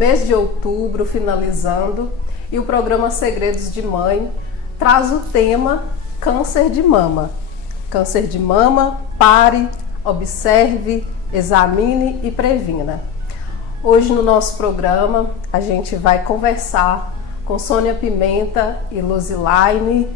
mês de outubro finalizando, e o programa Segredos de Mãe traz o tema câncer de mama. Câncer de mama, pare, observe, examine e previna. Hoje no nosso programa a gente vai conversar com Sônia Pimenta e Luzilaine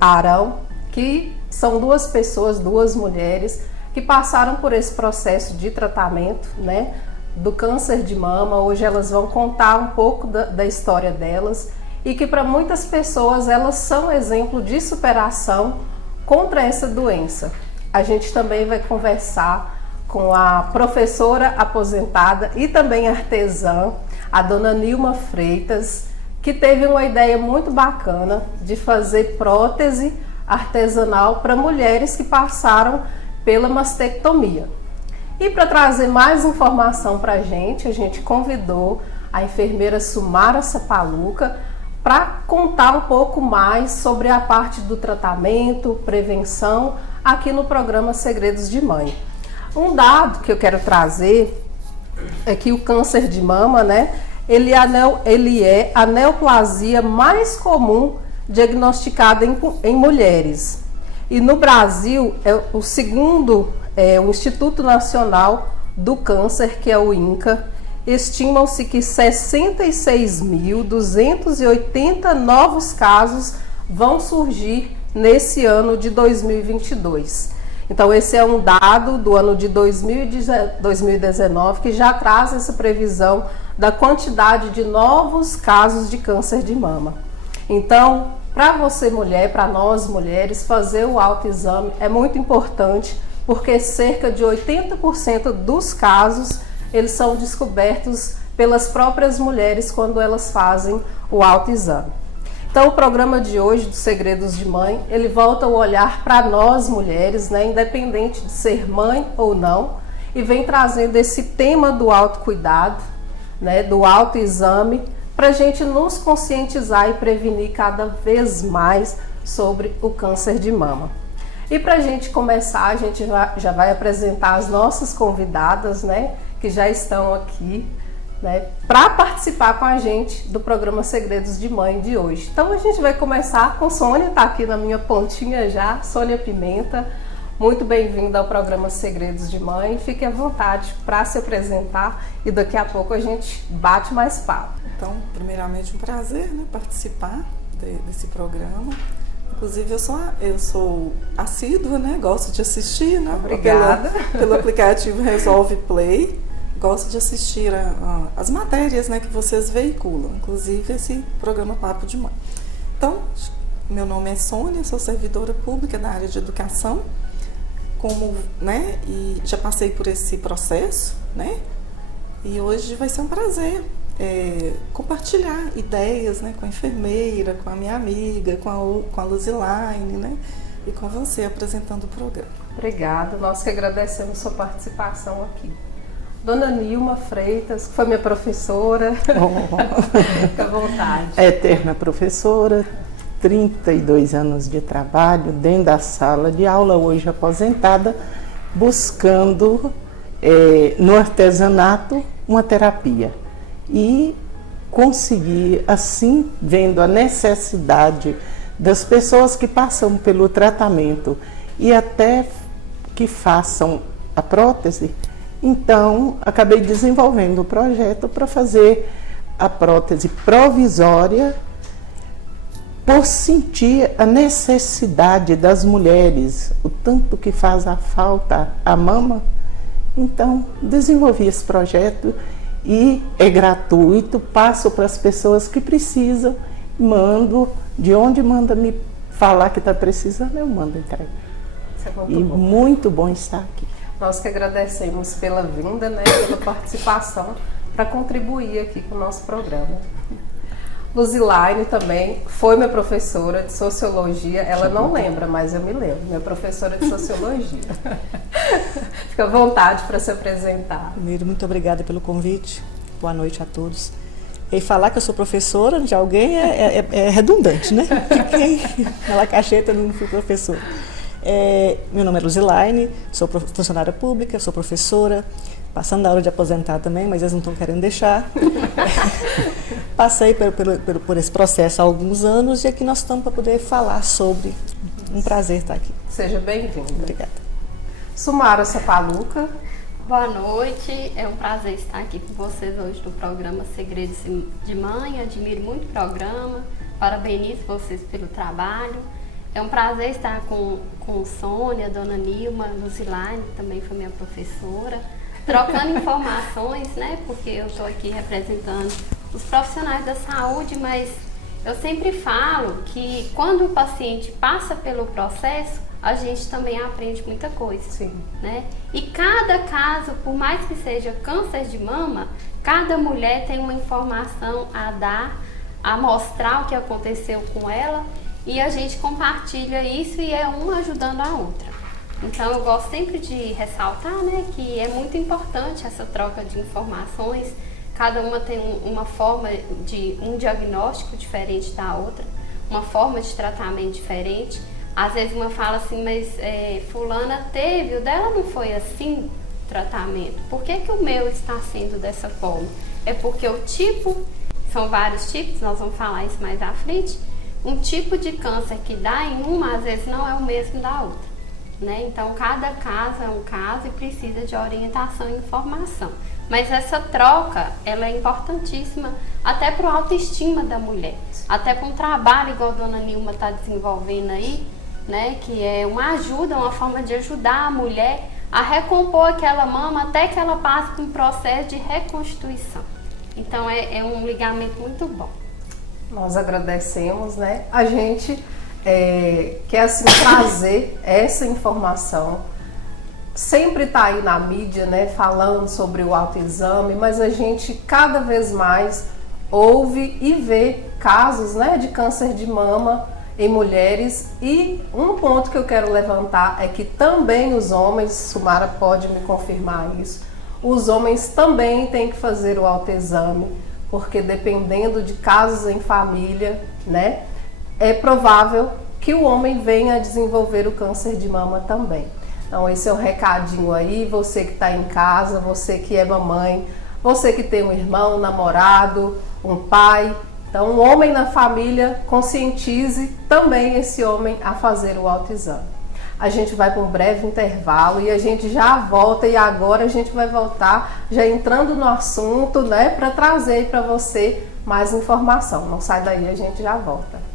Arão, que são duas pessoas, duas mulheres que passaram por esse processo de tratamento, né, do câncer de mama. Hoje elas vão contar um pouco da história delas e que para muitas pessoas elas são exemplo de superação contra essa doença. A gente também vai conversar com a professora aposentada e também artesã, a dona Nilma Freitas, que teve uma ideia muito bacana de fazer prótese artesanal para mulheres que passaram pela mastectomia. E para trazer mais informação para a gente convidou a enfermeira Sumara Sapaluca para contar um pouco mais sobre a parte do tratamento, prevenção, aqui no programa Segredos de Mãe. Um dado que eu quero trazer é que o câncer de mama, né, ele é a neoplasia mais comum diagnosticada em mulheres. E no Brasil, o Instituto Nacional do Câncer, que é o INCA, estimam-se que 66.280 novos casos vão surgir nesse ano de 2022. Então esse é um dado do ano de 2019 que já traz essa previsão da quantidade de novos casos de câncer de mama. Então, para você mulher, para nós mulheres, fazer o autoexame é muito importante, porque cerca de 80% dos casos eles são descobertos pelas próprias mulheres quando elas fazem o autoexame. Então o programa de hoje, do Segredos de Mãe, ele volta o olhar para nós mulheres, né, independente de ser mãe ou não, e vem trazendo esse tema do autocuidado, né, do autoexame, para a gente nos conscientizar e prevenir cada vez mais sobre o câncer de mama. E para a gente começar, a gente já vai apresentar as nossas convidadas, né, que já estão aqui, né, para participar com a gente do programa Segredos de Mãe de hoje. Então a gente vai começar com Sônia, está aqui na minha pontinha já, Sônia Pimenta. Muito bem-vinda ao programa Segredos de Mãe. Fique à vontade para se apresentar e daqui a pouco a gente bate mais papo. Então, primeiramente, um prazer, né, participar desse programa. Inclusive, eu sou assídua, né, gosto de assistir, né, obrigada. Pelo aplicativo Resolve Play. Gosto de assistir as matérias, né, que vocês veiculam, inclusive esse programa Papo de Mãe. Então, meu nome é Sônia, sou servidora pública da área de educação, e já passei por esse processo, né, e hoje vai ser um prazer compartilhar ideias, né, com a enfermeira, com a minha amiga, com a Luzilaine, né, e com você apresentando o programa. Obrigada, nós que agradecemos sua participação aqui. Dona Nilma Freitas, que foi minha professora, fica à vontade. Eterna professora, 32 anos de trabalho dentro da sala de aula, hoje aposentada, buscando no artesanato uma terapia. E consegui, assim, vendo a necessidade das pessoas que passam pelo tratamento e até que façam a prótese. Então, acabei desenvolvendo o projeto para fazer a prótese provisória, por sentir a necessidade das mulheres, o tanto que faz a falta a mama. Então, desenvolvi esse projeto e é gratuito, passo para as pessoas que precisam, mando, de onde manda me falar que está precisando, eu mando entregar. Isso é muito e bom. Muito bom estar aqui. Nós que agradecemos pela vinda, né, pela participação, para contribuir aqui com o nosso programa. Luzilaine também foi minha professora de Sociologia, ela não lembra, mas eu me lembro, minha professora de Sociologia. Fica à vontade para se apresentar. Primeiro, muito obrigada pelo convite, boa noite a todos. E falar que eu sou professora de alguém é redundante, né? Fiquei na cacheta, não fui professora. Meu nome é Luzilaine, sou funcionária pública, sou professora, passando da hora de aposentar também, mas eles não estão querendo deixar. Passei por esse processo há alguns anos e aqui nós estamos para poder falar sobre. Um prazer estar aqui. Seja bem-vinda. Obrigada. Sumara Sapaluca. Boa noite, é um prazer estar aqui com vocês hoje no programa Segredos de Mãe. Admiro muito o programa, parabenizo vocês pelo trabalho. É um prazer estar com Sônia, Dona Nilma, Luzilaine, que também foi minha professora, trocando informações, né? Porque eu estou aqui representando os profissionais da saúde, mas eu sempre falo que quando o paciente passa pelo processo, a gente também aprende muita coisa. Sim. Né? E cada caso, por mais que seja câncer de mama, cada mulher tem uma informação a dar, a mostrar o que aconteceu com ela, e a gente compartilha isso e é uma ajudando a outra. Então eu gosto sempre de ressaltar, né, que é muito importante essa troca de informações. Cada uma tem uma forma de um diagnóstico diferente da outra, uma forma de tratamento diferente. Às vezes uma fala assim, mas fulana teve, o dela não foi assim o tratamento. Por que o meu está sendo dessa forma? É porque o tipo, são vários tipos, nós vamos falar isso mais à frente. Um tipo de câncer que dá em uma, às vezes não é o mesmo da outra. Né? Então cada caso é um caso e precisa de orientação e informação. Mas essa troca, ela é importantíssima até para a autoestima da mulher. Até para um trabalho igual a Dona Nilma está desenvolvendo aí, né, que é uma ajuda, uma forma de ajudar a mulher a recompor aquela mama até que ela passe por um processo de reconstituição. Então é um ligamento muito bom. Nós agradecemos, né? A gente quer assim trazer essa informação. Sempre está aí na mídia, né, falando sobre o autoexame, mas a gente cada vez mais ouve e vê casos, né, de câncer de mama em mulheres. E um ponto que eu quero levantar é que também os homens, Sumara pode me confirmar isso, os homens também têm que fazer o autoexame, porque dependendo de casos em família, né, é provável que o homem venha a desenvolver o câncer de mama também. Então esse é um recadinho aí, você que está em casa, você que é mamãe, você que tem um irmão, um namorado, um pai. Então um homem na família, conscientize também esse homem a fazer o autoexame. A gente vai para um breve intervalo e a gente já volta, e agora a gente vai voltar já entrando no assunto, né, para trazer para você mais informação. Não sai daí, a gente já volta.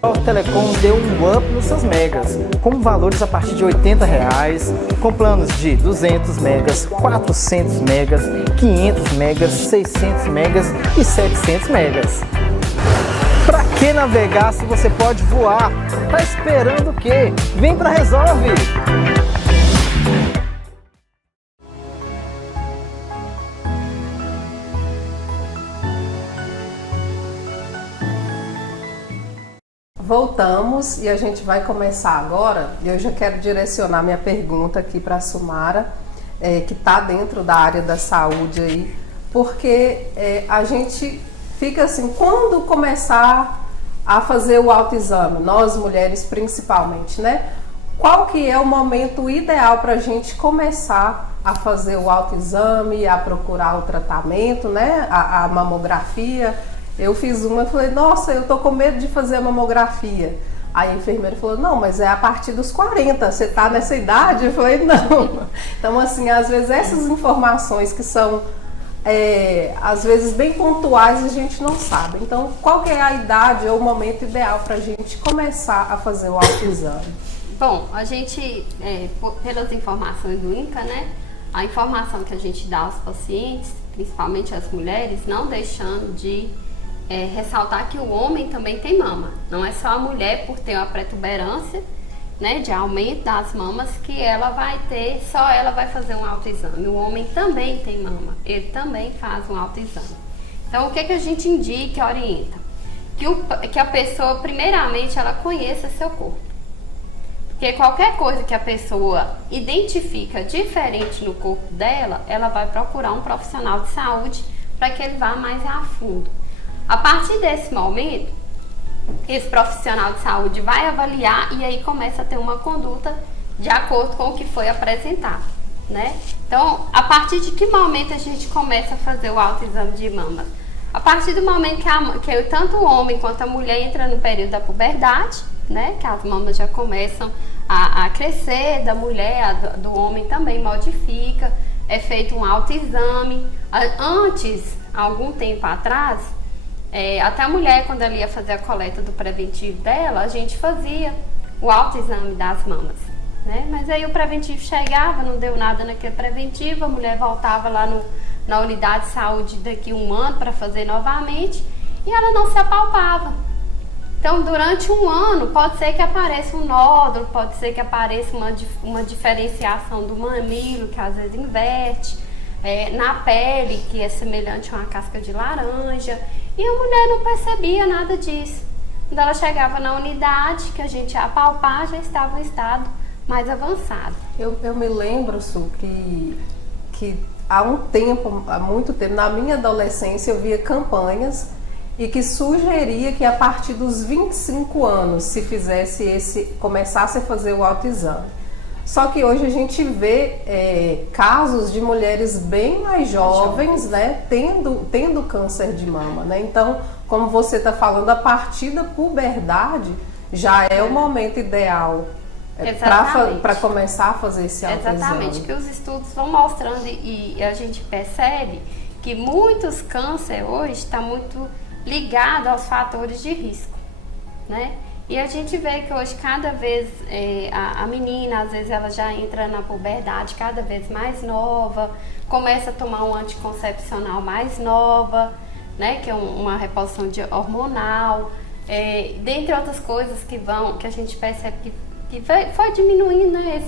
A Telecom deu um up nos seus megas, com valores a partir de R$ 80, com planos de 200 megas, 400 megas, 500 megas, 600 megas e 700 megas. Pra que navegar se você pode voar? Tá esperando o quê? Vem pra Resolve! Voltamos e a gente vai começar agora. Eu já quero direcionar minha pergunta aqui para a Sumara, que está dentro da área da saúde aí, porque a gente fica assim, quando começar a fazer o autoexame, nós mulheres principalmente, né? Qual que é o momento ideal para a gente começar a fazer o autoexame, a procurar o tratamento, né? A mamografia. Eu fiz uma e falei, nossa, eu tô com medo de fazer a mamografia. Aí a enfermeira falou, não, mas é a partir dos 40, você tá nessa idade? Eu falei, não. Então, assim, às vezes essas informações que são, às vezes, bem pontuais, a gente não sabe. Então, qual que é a idade ou o momento ideal para a gente começar a fazer o autoexame? Bom, a gente, pelas informações do INCA, né, a informação que a gente dá aos pacientes, principalmente às mulheres, não deixando de ressaltar que o homem também tem mama. Não é só a mulher, por ter uma protuberância, né, de aumento das mamas, que ela vai ter, só ela vai fazer um autoexame. O homem também tem mama, ele também faz um autoexame. Então, o que a gente indica e orienta? Que a pessoa, primeiramente, ela conheça seu corpo. Porque qualquer coisa que a pessoa identifica diferente no corpo dela, ela vai procurar um profissional de saúde para que ele vá mais a fundo. A partir desse momento, esse profissional de saúde vai avaliar e aí começa a ter uma conduta de acordo com o que foi apresentado, né? Então, a partir de que momento a gente começa a fazer o autoexame de mama? A partir do momento que tanto o homem quanto a mulher entra no período da puberdade, né? Que as mamas já começam a crescer, da mulher, do homem também modifica, é feito um autoexame. Antes, algum tempo atrás, até a mulher, quando ela ia fazer a coleta do preventivo dela, a gente fazia o autoexame das mamas, né? Mas aí o preventivo chegava, não deu nada naquele preventivo, a mulher voltava lá na unidade de saúde daqui 1 ano para fazer novamente e ela não se apalpava. Então, durante 1 ano, pode ser que apareça um nódulo, pode ser que apareça uma diferenciação do mamilo, que às vezes inverte, na pele, que é semelhante a uma casca de laranja, e a mulher não percebia nada disso. Quando ela chegava na unidade, que a gente ia apalpar, já estava em estado mais avançado. Eu me lembro, Su, que há muito tempo, na minha adolescência, eu via campanhas e que sugeria que a partir dos 25 anos começasse a fazer o autoexame. Só que hoje a gente vê casos de mulheres bem mais jovens, né, tendo câncer de mama, né? Então, como você está falando, a partir da puberdade já é o momento ideal para começar a fazer esse autoexame. Exatamente, que os estudos vão mostrando e a gente percebe que muitos cânceres hoje estão muito ligados aos fatores de risco, né? E a gente vê que hoje cada vez a menina, às vezes ela já entra na puberdade cada vez mais nova, começa a tomar um anticoncepcional mais nova, né, que é uma reposição hormonal, dentre outras coisas que a gente percebe que foi diminuindo, né,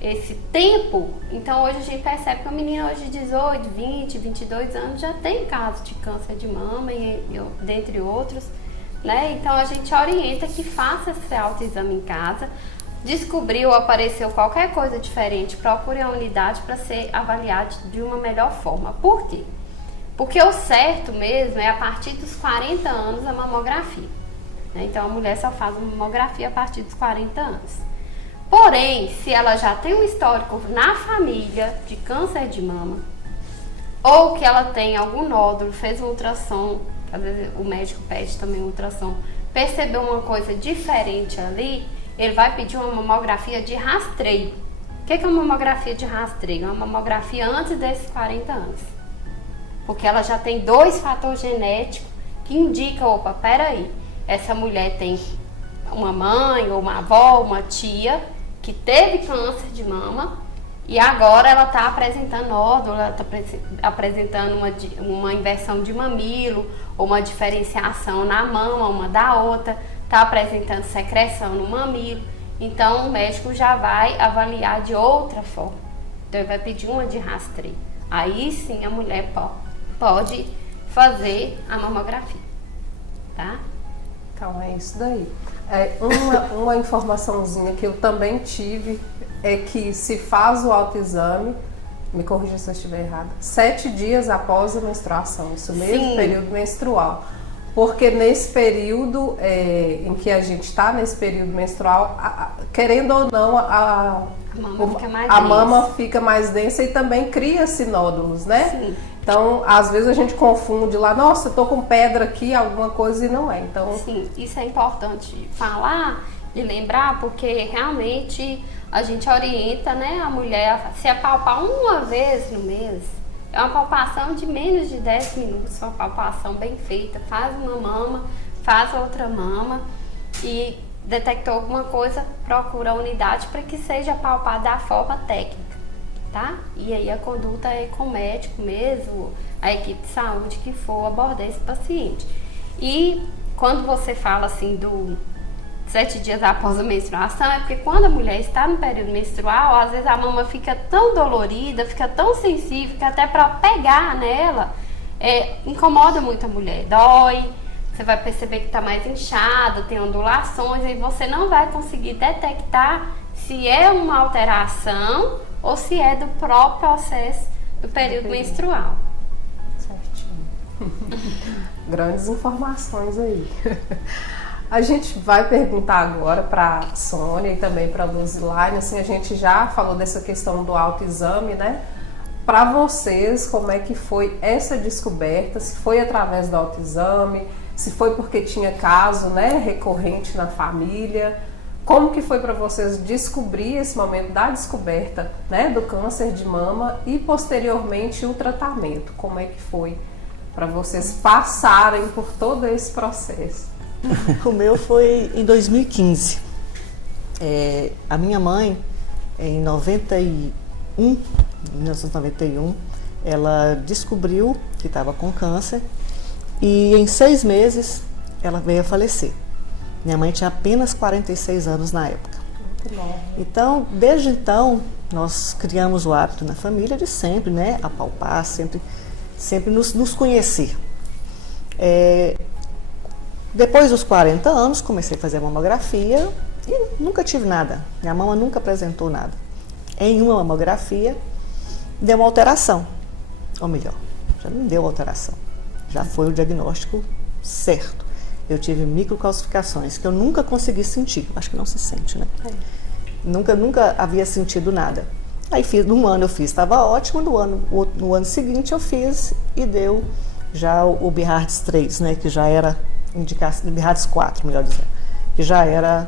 esse tempo. Então hoje a gente percebe que a menina hoje de 18, 20, 22 anos já tem caso de câncer de mama, dentre outros. Né? Então a gente orienta que faça esse autoexame em casa, descobriu ou apareceu qualquer coisa diferente, procure a unidade para ser avaliado de uma melhor forma. Por quê? Porque o certo mesmo é a partir dos 40 anos a mamografia, né? Então a mulher só faz uma mamografia a partir dos 40 anos. Porém, se ela já tem um histórico na família de câncer de mama, ou que ela tem algum nódulo, fez um ultrassom, às vezes o médico pede também um ultrassom, percebeu uma coisa diferente ali, ele vai pedir uma mamografia de rastreio. O que é uma mamografia de rastreio? Uma mamografia antes desses 40 anos. Porque ela já tem 2 fatores genéticos que indicam, opa, peraí, essa mulher tem uma mãe, ou uma avó, uma tia, que teve câncer de mama, e agora ela está apresentando nódulo, ela está apresentando uma inversão de mamilo, ou uma diferenciação na mama, uma da outra, está apresentando secreção no mamilo. Então o médico já vai avaliar de outra forma. Então ele vai pedir uma de rastreio. Aí sim a mulher pode fazer a mamografia, tá? Então é isso daí. Uma informaçãozinha que eu também tive é que se faz o autoexame, me corrija se eu estiver errada, 7 dias após a menstruação, isso mesmo, Sim. Período menstrual. Porque nesse período em que a gente está, nesse período menstrual, querendo ou não, a mama fica mais densa e também cria-se nódulos, né? Sim. Então, às vezes a gente confunde lá, nossa, eu tô com pedra aqui, alguma coisa, e não é. Então, sim, isso é importante falar e lembrar, porque realmente a gente orienta, né, a mulher a se apalpar uma vez no mês. É uma palpação de menos de 10 minutos, uma palpação bem feita. Faz uma mama, faz outra mama e detectou alguma coisa, procura a unidade para que seja palpada da forma técnica, tá? E aí a conduta é com o médico mesmo, a equipe de saúde que for abordar esse paciente. E quando você fala assim do 7 dias após a menstruação, é porque quando a mulher está no período menstrual, às vezes a mama fica tão dolorida, fica tão sensível, que até para pegar nela, incomoda muito a mulher, dói, você vai perceber que está mais inchada, tem ondulações, e você não vai conseguir detectar se é uma alteração ou se é do próprio processo do período menstrual. certinho. Grandes informações aí. A gente vai perguntar agora para a Sônia e também para a Luzilaine, assim, a gente já falou dessa questão do autoexame, né? Para vocês, como é que foi essa descoberta? Se foi através do autoexame, se foi porque tinha caso, né, recorrente na família? Como que foi para vocês descobrir esse momento da descoberta, né, do câncer de mama e posteriormente o tratamento? Como é que foi para vocês passarem por todo esse processo? O meu foi em 2015. A minha mãe, em 1991, ela descobriu que estava com câncer e em 6 meses ela veio a falecer. Minha mãe tinha apenas 46 anos na época. Então, desde então, nós criamos o hábito na família de sempre, né, apalpar, sempre nos conhecer. Depois dos 40 anos, comecei a fazer mamografia e nunca tive nada. Minha mama nunca apresentou nada. Em uma mamografia, deu uma alteração. Ou melhor, já não deu alteração. Já foi o diagnóstico certo. Eu tive microcalcificações que eu nunca consegui sentir. Acho que não se sente, né? Nunca havia sentido nada. Aí num ano eu fiz, estava ótimo. No ano seguinte eu fiz e deu já o BIHARTS 3, né? Que já era indicação, BIHARTS 4, melhor dizendo, que já era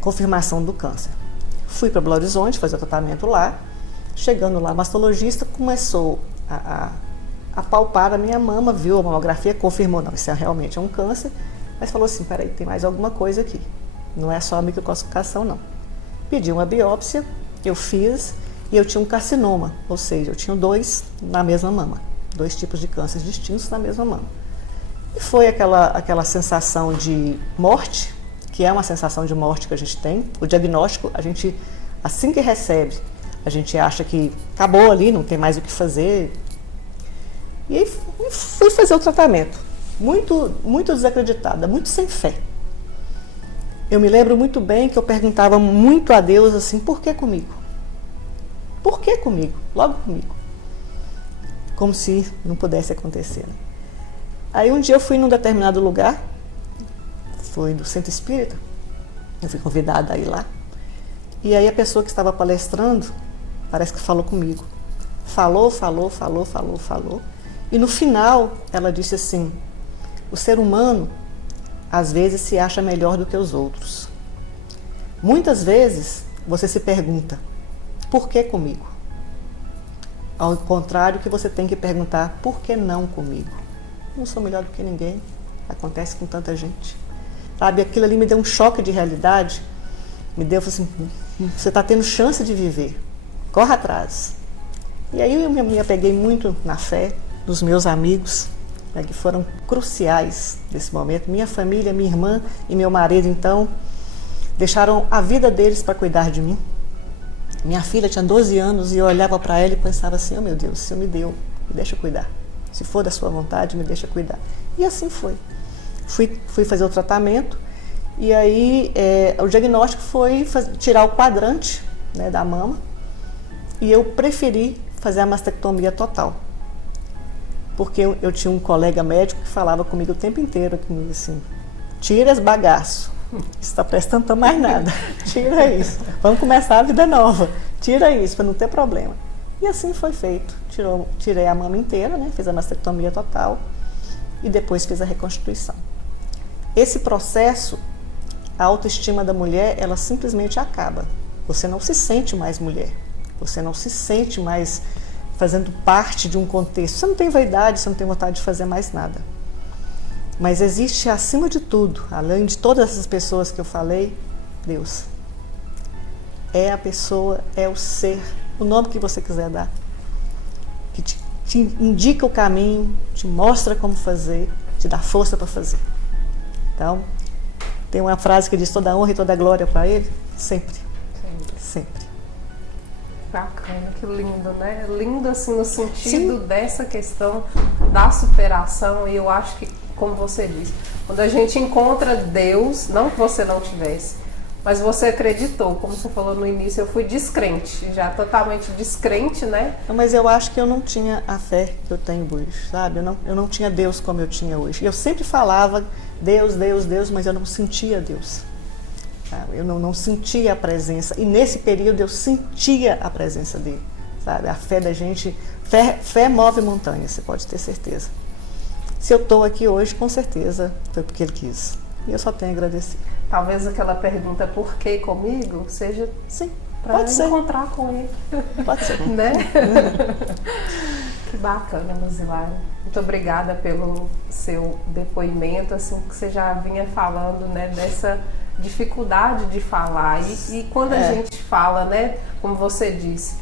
confirmação do câncer. Fui para Belo Horizonte fazer o tratamento lá. Chegando lá, o mastologista começou a palpar a minha mama, viu a mamografia, confirmou, não, isso realmente é um câncer, mas falou assim, peraí, tem mais alguma coisa aqui, não é só a microcalcificação não. Pediu uma biópsia, eu fiz e eu tinha um carcinoma, ou seja, eu tinha 2 na mesma mama, 2 tipos de cânceres distintos na mesma mama. E foi aquela sensação de morte, que é uma sensação de morte que a gente tem. O diagnóstico, a gente, assim que recebe, a gente acha que acabou ali, não tem mais o que fazer. E aí fui fazer o tratamento, muito desacreditada, muito sem fé. Eu me lembro muito bem que eu perguntava muito a Deus assim, por que comigo? Por que comigo? Logo comigo. Como se não pudesse acontecer, né? Aí um dia eu fui num determinado lugar, foi do Centro Espírita, eu fui convidada a ir lá, e aí a pessoa que estava palestrando, parece que falou comigo. Falou, e no final ela disse assim, o ser humano às vezes se acha melhor do que os outros. Muitas vezes você se pergunta, por que comigo? Ao contrário que você tem que perguntar, por que não comigo? Não sou melhor do que ninguém, acontece com tanta gente. Sabe, aquilo ali me deu um choque de realidade, me deu assim, você está tendo chance de viver, corre atrás. E aí eu me apeguei muito na fé dos meus amigos, né, que foram cruciais nesse momento. Minha família, minha irmã e meu marido, então, deixaram a vida deles para cuidar de mim. Minha filha tinha 12 anos e eu olhava para ela e pensava assim, oh meu Deus, o Senhor me deu, me deixa cuidar. Se for da sua vontade, me deixa cuidar. E assim foi. Fui fazer o tratamento e aí o diagnóstico foi tirar o quadrante, né, da mama e eu preferi fazer a mastectomia total. Porque eu tinha um colega médico que falava comigo o tempo inteiro, assim, tira esse bagaço, isso está prestando para mais nada, tira isso, vamos começar a vida nova, tira isso para não ter problema. E assim foi feito, tirei a mama inteira, né, fiz a mastectomia total e depois fiz a reconstituição. Esse processo, a autoestima da mulher, ela simplesmente acaba. Você não se sente mais mulher, você não se sente mais fazendo parte de um contexto. Você não tem vaidade, você não tem vontade de fazer mais nada. Mas existe acima de tudo, além de todas essas pessoas que eu falei, Deus. É a pessoa, é o ser, o nome que você quiser dar, que te indica o caminho, te mostra como fazer, te dá força para fazer. Então, tem uma frase que diz toda a honra e toda a glória para Ele, sempre, sempre. Bacana, que lindo, né? Lindo assim no sentido dessa questão da superação, e eu acho que, como você disse, quando a gente encontra Deus, não que você não tivesse, Mas você acreditou, como você falou no início, eu fui descrente, já totalmente descrente, né? Mas eu acho que eu não tinha a fé que eu tenho hoje, sabe? Eu não tinha Deus como eu tinha hoje. Eu sempre falava Deus, Deus, Deus, mas eu não sentia Deus. Sabe? Eu não sentia a presença. E nesse período eu sentia a presença dele, sabe? A fé da gente, fé move montanhas, você pode ter certeza. Se eu estou aqui hoje, com certeza foi porque ele quis. E eu só tenho a agradecer. Talvez aquela pergunta por que comigo seja Sim, para pode ser. encontrar com ele. Pode ser. Né? Que bacana, Luzilária. Muito obrigada pelo seu depoimento, assim, que você já vinha falando, né, dessa dificuldade de falar. E quando a gente fala, né, como você disse,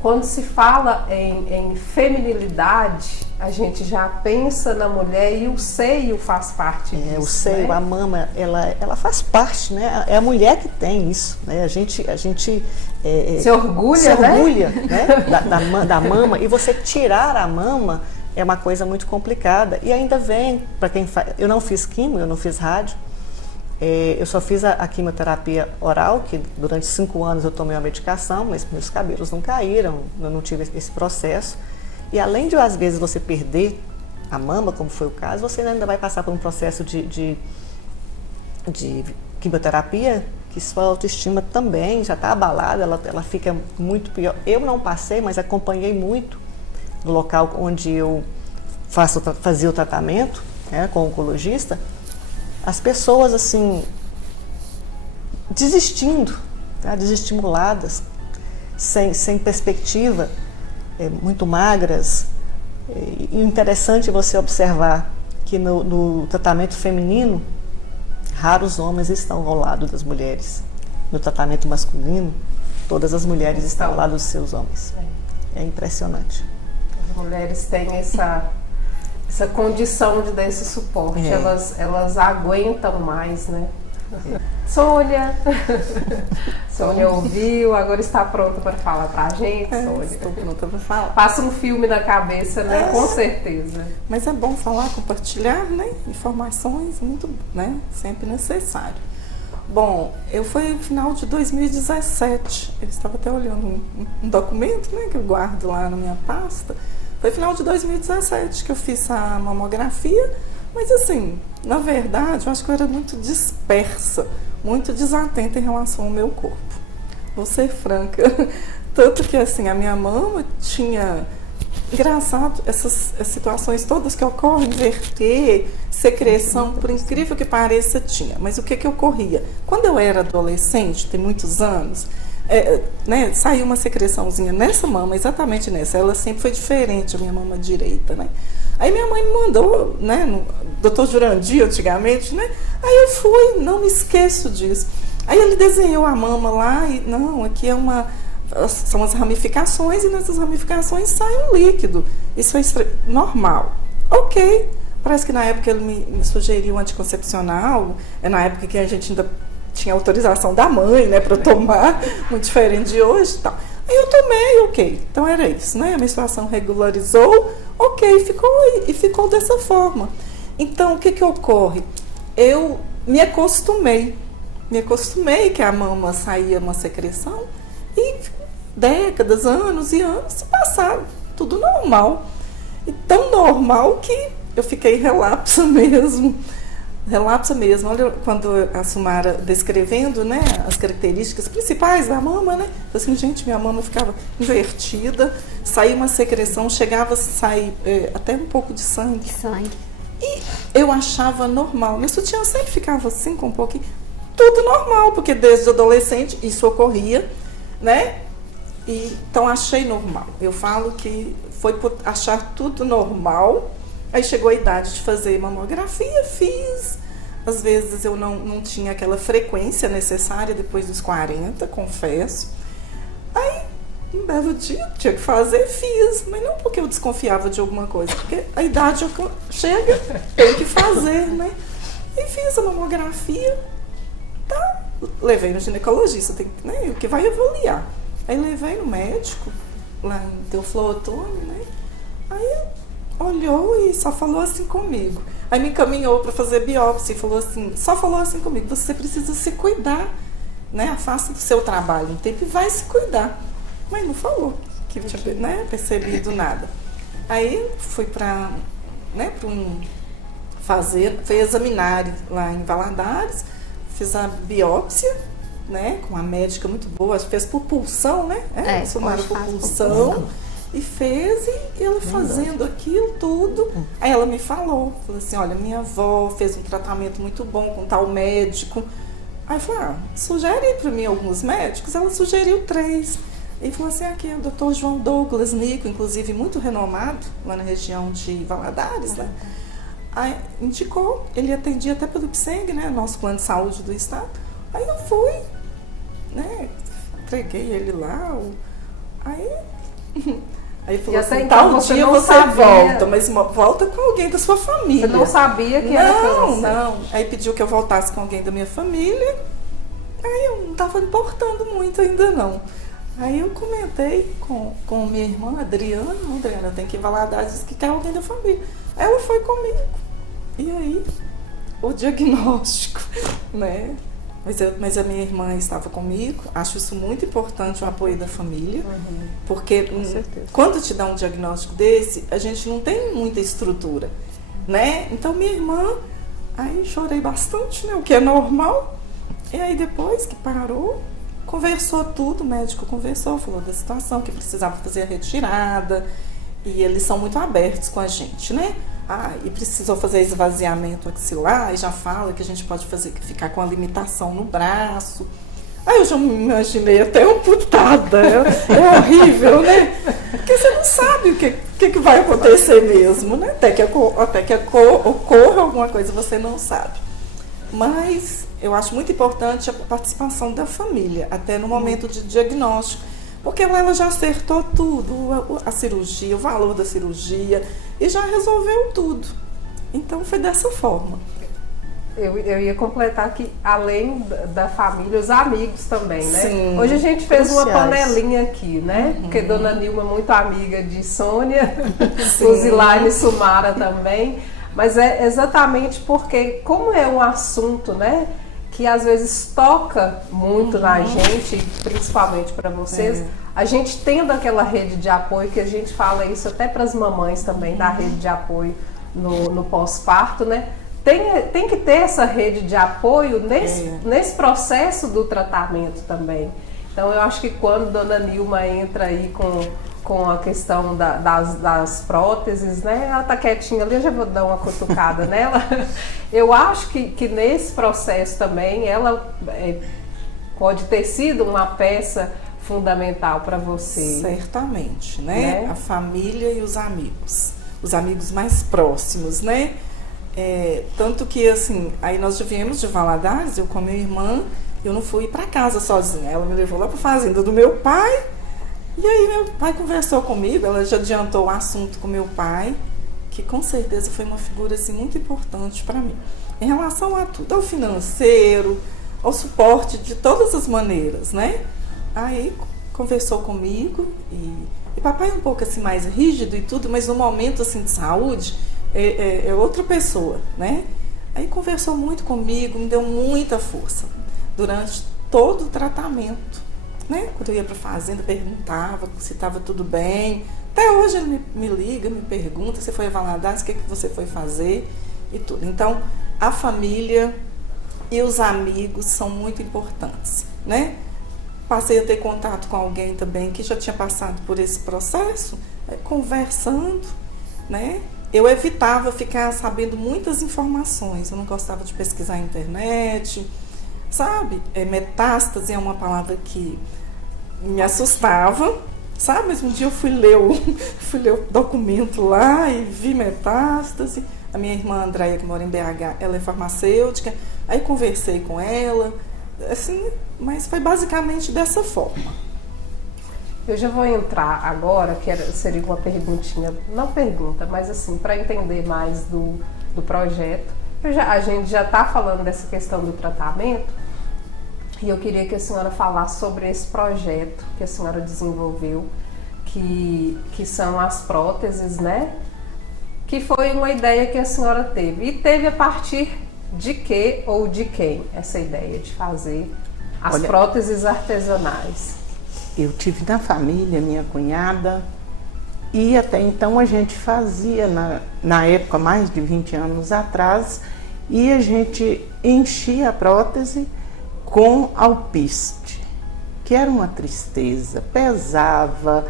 quando se fala em feminilidade, a gente já pensa na mulher e o seio faz parte disso. O seio, né? a mama, ela faz parte, né? É a mulher que tem isso, né? A gente se orgulha, né? Da mama, e você tirar a mama é uma coisa muito complicada. E ainda vem, para quem faz, eu não fiz quimio, eu não fiz rádio, eu só fiz a quimioterapia oral, que durante 5 anos eu tomei uma medicação, mas meus cabelos não caíram, eu não tive esse processo. E além de, às vezes, você perder a mama, como foi o caso, você ainda vai passar por um processo de quimioterapia, que sua autoestima também já está abalada, ela fica muito pior. Eu não passei, mas acompanhei muito no local onde eu fazia o tratamento, né, com o oncologista, as pessoas, assim, desistindo, tá, desestimuladas, sem perspectiva, muito magras. E interessante você observar que no tratamento feminino, raros homens estão ao lado das mulheres. No tratamento masculino, todas as mulheres estão ao lado dos seus homens. É impressionante. As mulheres têm essa condição de dar esse suporte, elas aguentam mais, né? Sônia ouviu, agora está pronta para falar pra gente, Sônia. Estou pronta para falar. Passa um filme na cabeça, né? Com certeza. Mas é bom falar, compartilhar, né? Informações, muito, né? Sempre necessário. Bom, foi no final de 2017, eu estava até olhando um documento, né? Que eu guardo lá na minha pasta. Foi no final de 2017 que eu fiz a mamografia, mas assim, na verdade, eu acho que eu era muito dispersa, muito desatenta em relação ao meu corpo. Vou ser franca. Tanto que assim, a minha mama tinha, engraçado, essas situações todas que ocorrem, verter, secreção, por incrível que pareça, tinha. Mas o que ocorria? Quando eu era adolescente, tem muitos anos, né, saiu uma secreçãozinha nessa mama, exatamente nessa. Ela sempre foi diferente, a minha mama direita, né? Aí minha mãe me mandou, né, no Dr. Jurandir, antigamente, né? Aí eu fui, não me esqueço disso. Aí ele desenhou a mama lá e, não, aqui são as ramificações e nessas ramificações sai um líquido. Isso é normal. Ok. Parece que na época ele me sugeriu um anticoncepcional, na época que a gente ainda tinha autorização da mãe, né, para tomar, muito diferente de hoje e tal. Aí eu tomei, ok. Então era isso, né? A menstruação regularizou, ok, ficou dessa forma. Então, o que ocorre? Eu me acostumei que a mama saía uma secreção e décadas, anos e anos se passaram, tudo normal. E tão normal que eu fiquei relapsa mesmo. Olha, quando a Sumara descrevendo, né, as características principais da mama, né? Assim, gente, minha mama ficava invertida, saía uma secreção, chegava a sair até um pouco de sangue. E eu achava normal. Meu sutiã sempre ficava assim, com um pouquinho. Tudo normal, porque desde adolescente isso ocorria, né? Então achei normal. Eu falo que foi por achar tudo normal. Aí chegou a idade de fazer mamografia, fiz. Às vezes eu não tinha aquela frequência necessária depois dos 40, confesso. Aí, um belo dia, tinha que fazer, fiz. Mas não porque eu desconfiava de alguma coisa, porque a idade chega, tem que fazer, né? E fiz a mamografia, tá? Levei no ginecologista, né? O que vai avaliar. Aí levei no médico, lá em Teoflor Otoni, né? Aí olhou e só falou assim comigo. Aí me encaminhou para fazer biópsia e só falou assim comigo, você precisa se cuidar. né, afasta do seu trabalho um tempo e vai se cuidar. Mas não falou que tinha, né, percebido nada. Aí fui para, né, foi examinar lá em Valadares, fiz a biópsia, né, com uma médica muito boa, fez por pulsão, né? Somaram por pulsão. E fez, e ela fazendo aquilo tudo. Aí ela me falou assim, olha, minha avó fez um tratamento muito bom com tal médico. Aí eu falei, sugere para mim alguns médicos. Ela sugeriu 3. E falou assim, aqui é o Dr. João Douglas Nico, inclusive muito renomado lá na região de Valadares, né? Aí indicou, ele atendia até pelo IPSENG, né, nosso plano de saúde do estado. Aí eu fui, né, entreguei ele lá, aí falou assim, tal dia você volta, mas volta com alguém da sua família. Você não sabia que era câncer? Não. Aí pediu que eu voltasse com alguém da minha família, aí eu não estava importando muito ainda não. Aí eu comentei com minha irmã, Adriana, tem que ir em Valadares, disse que quer alguém da família. Aí ela foi comigo. E aí, o diagnóstico, né? Mas a minha irmã estava comigo, acho isso muito importante, o apoio da família, porque quando te dá um diagnóstico desse, a gente não tem muita estrutura, né? Então minha irmã, aí chorei bastante, né? O que é normal, e aí depois que parou, conversou tudo, o médico conversou, falou da situação, que precisava fazer a retirada, e eles são muito abertos com a gente, né? E precisou fazer esvaziamento axilar, e já fala que a gente pode ficar com a limitação no braço. Aí eu já me imaginei até amputada, é horrível, né? Porque você não sabe o que vai acontecer mesmo, né? Até que ocorra alguma coisa, você não sabe. Mas eu acho muito importante a participação da família, até no momento de diagnóstico. Porque lá ela já acertou tudo, a cirurgia, o valor da cirurgia, e já resolveu tudo. Então foi dessa forma. Eu ia completar que, além da família, os amigos também, né? Sim, hoje a gente fez cruciais. Uma panelinha aqui, né? Porque Dona Nilma é muito amiga de Sônia, Luzilaine e Sumara também. Mas é exatamente porque, como é um assunto, né? Que às vezes toca muito na gente, principalmente para vocês, a gente tendo aquela rede de apoio, que a gente fala isso até para as mamães também, da rede de apoio no pós-parto, né? Tem que ter essa rede de apoio nesse processo do tratamento também. Então eu acho que quando Dona Nilma entra aí com a questão das próteses, né? Ela tá quietinha ali, eu já vou dar uma cutucada nela. Eu acho que nesse processo também ela pode ter sido uma peça fundamental para você. Certamente, né? A família e os amigos mais próximos, né? Tanto que, assim, aí nós já viemos de Valadares, eu com a minha irmã, eu não fui para casa sozinha, ela me levou lá para a fazenda do meu pai, e aí meu pai conversou comigo, ela já adiantou o assunto com meu pai, que com certeza foi uma figura, assim, muito importante para mim, em relação a tudo, ao financeiro, ao suporte de todas as maneiras, né? Aí conversou comigo, e papai é um pouco assim mais rígido e tudo, mas no momento assim de saúde, é outra pessoa, né? Aí conversou muito comigo, me deu muita força durante todo o tratamento, né? Quando eu ia para a fazenda, perguntava se estava tudo bem. Até hoje ele me liga, me pergunta se foi a Valadares, o que você foi fazer e tudo. Então, a família e os amigos são muito importantes, né? Passei a ter contato com alguém também que já tinha passado por esse processo, conversando, né? Eu evitava ficar sabendo muitas informações, eu não gostava de pesquisar na internet, sabe? Metástase é uma palavra que me assustava, sabe? Mas um dia eu fui ler o documento lá e vi metástase. A minha irmã Andréia, que mora em BH, ela é farmacêutica, aí conversei com ela, assim, mas foi basicamente dessa forma. Eu já vou entrar agora, seria uma perguntinha, não pergunta, mas assim, para entender mais do projeto. A gente já está falando dessa questão do tratamento, e eu queria que a senhora falasse sobre esse projeto que a senhora desenvolveu, que são as próteses, né? Que foi uma ideia que a senhora teve. E teve a partir de que ou de quem essa ideia de fazer as Olha, próteses artesanais? eu tive na família, minha cunhada, e até então a gente fazia, na época, mais de 20 anos atrás, e a gente enchia a prótese com alpiste, que era uma tristeza, pesava,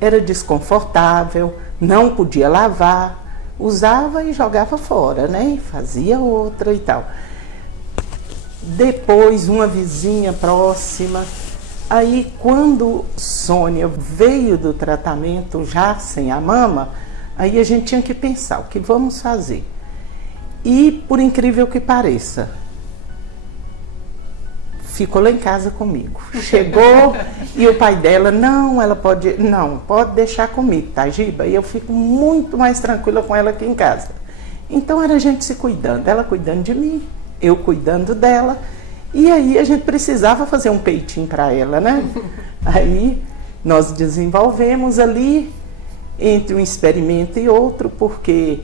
era desconfortável, não podia lavar, usava e jogava fora, né? E fazia outra e tal. Depois, uma vizinha próxima, aí quando Sônia veio do tratamento já sem a mama, aí a gente tinha que pensar o que vamos fazer. E, por incrível que pareça, ficou lá em casa comigo. Chegou e o pai dela, pode deixar comigo, tá, Giba? E eu fico muito mais tranquila com ela aqui em casa. Então era a gente se cuidando, ela cuidando de mim, eu cuidando dela. E aí a gente precisava fazer um peitinho para ela, né? Aí nós desenvolvemos ali, entre um experimento e outro, porque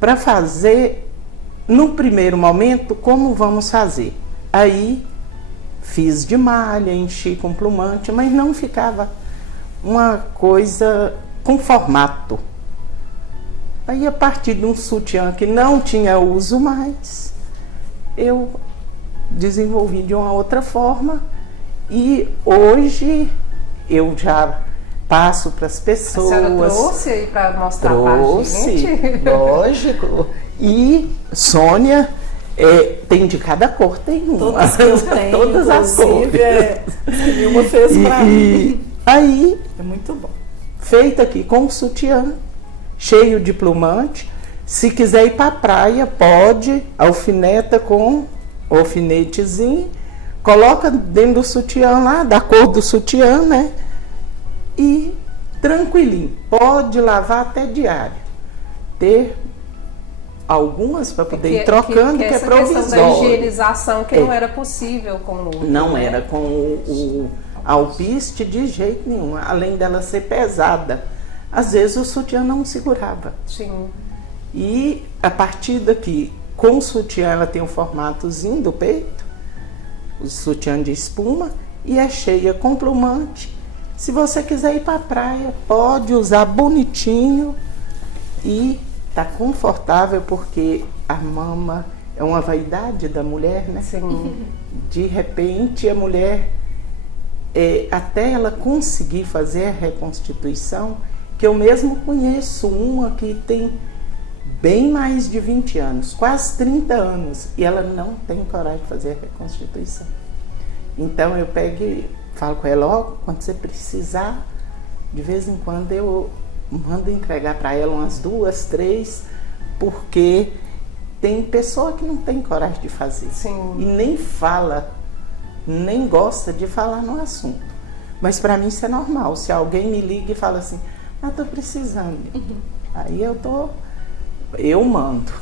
para fazer, no primeiro momento, como vamos fazer? Aí fiz de malha, enchi com plumante, mas não ficava uma coisa com formato. Aí, a partir de um sutiã que não tinha uso mais, eu desenvolvi de uma outra forma e hoje eu já passo para as pessoas. A senhora trouxe aí para mostrar para a gente? Lógico. E Sônia... tem de cada cor, tem uma. Todas que eu tenho, todas as cores. Uma fez pra mim. Aí, É muito bom. feito aqui com o sutiã, cheio de plumante. Se quiser ir para a praia, pode, alfineta com alfinetezinho, coloca dentro do sutiã lá, da cor do sutiã, né? E tranquilinho, pode lavar até diário. Ter algumas para poder ir trocando, que é provisório. Essa questão da higienização que não era possível com o outro. Não era com o alpiste de jeito nenhum, além dela ser pesada. Às vezes o sutiã não segurava. Sim. E a partir daqui, com o sutiã, ela tem o formatozinho do peito, o sutiã de espuma, e é cheia com plumante. Se você quiser ir para a praia, pode usar bonitinho e tá confortável, porque a mama é uma vaidade da mulher, né? Sim. De repente, a mulher, até ela conseguir fazer a reconstituição, que eu mesmo conheço uma que tem bem mais de 20 anos, quase 30 anos, e ela não tem coragem de fazer a reconstituição. Então eu pego e falo com ela, ó, quando você precisar, de vez em quando eu mando entregar para ela umas 2, 3, porque tem pessoa que não tem coragem de fazer. Sim. E nem fala, nem gosta de falar no assunto. Mas para mim isso é normal. Se alguém me liga e fala assim, estou precisando, aí eu mando.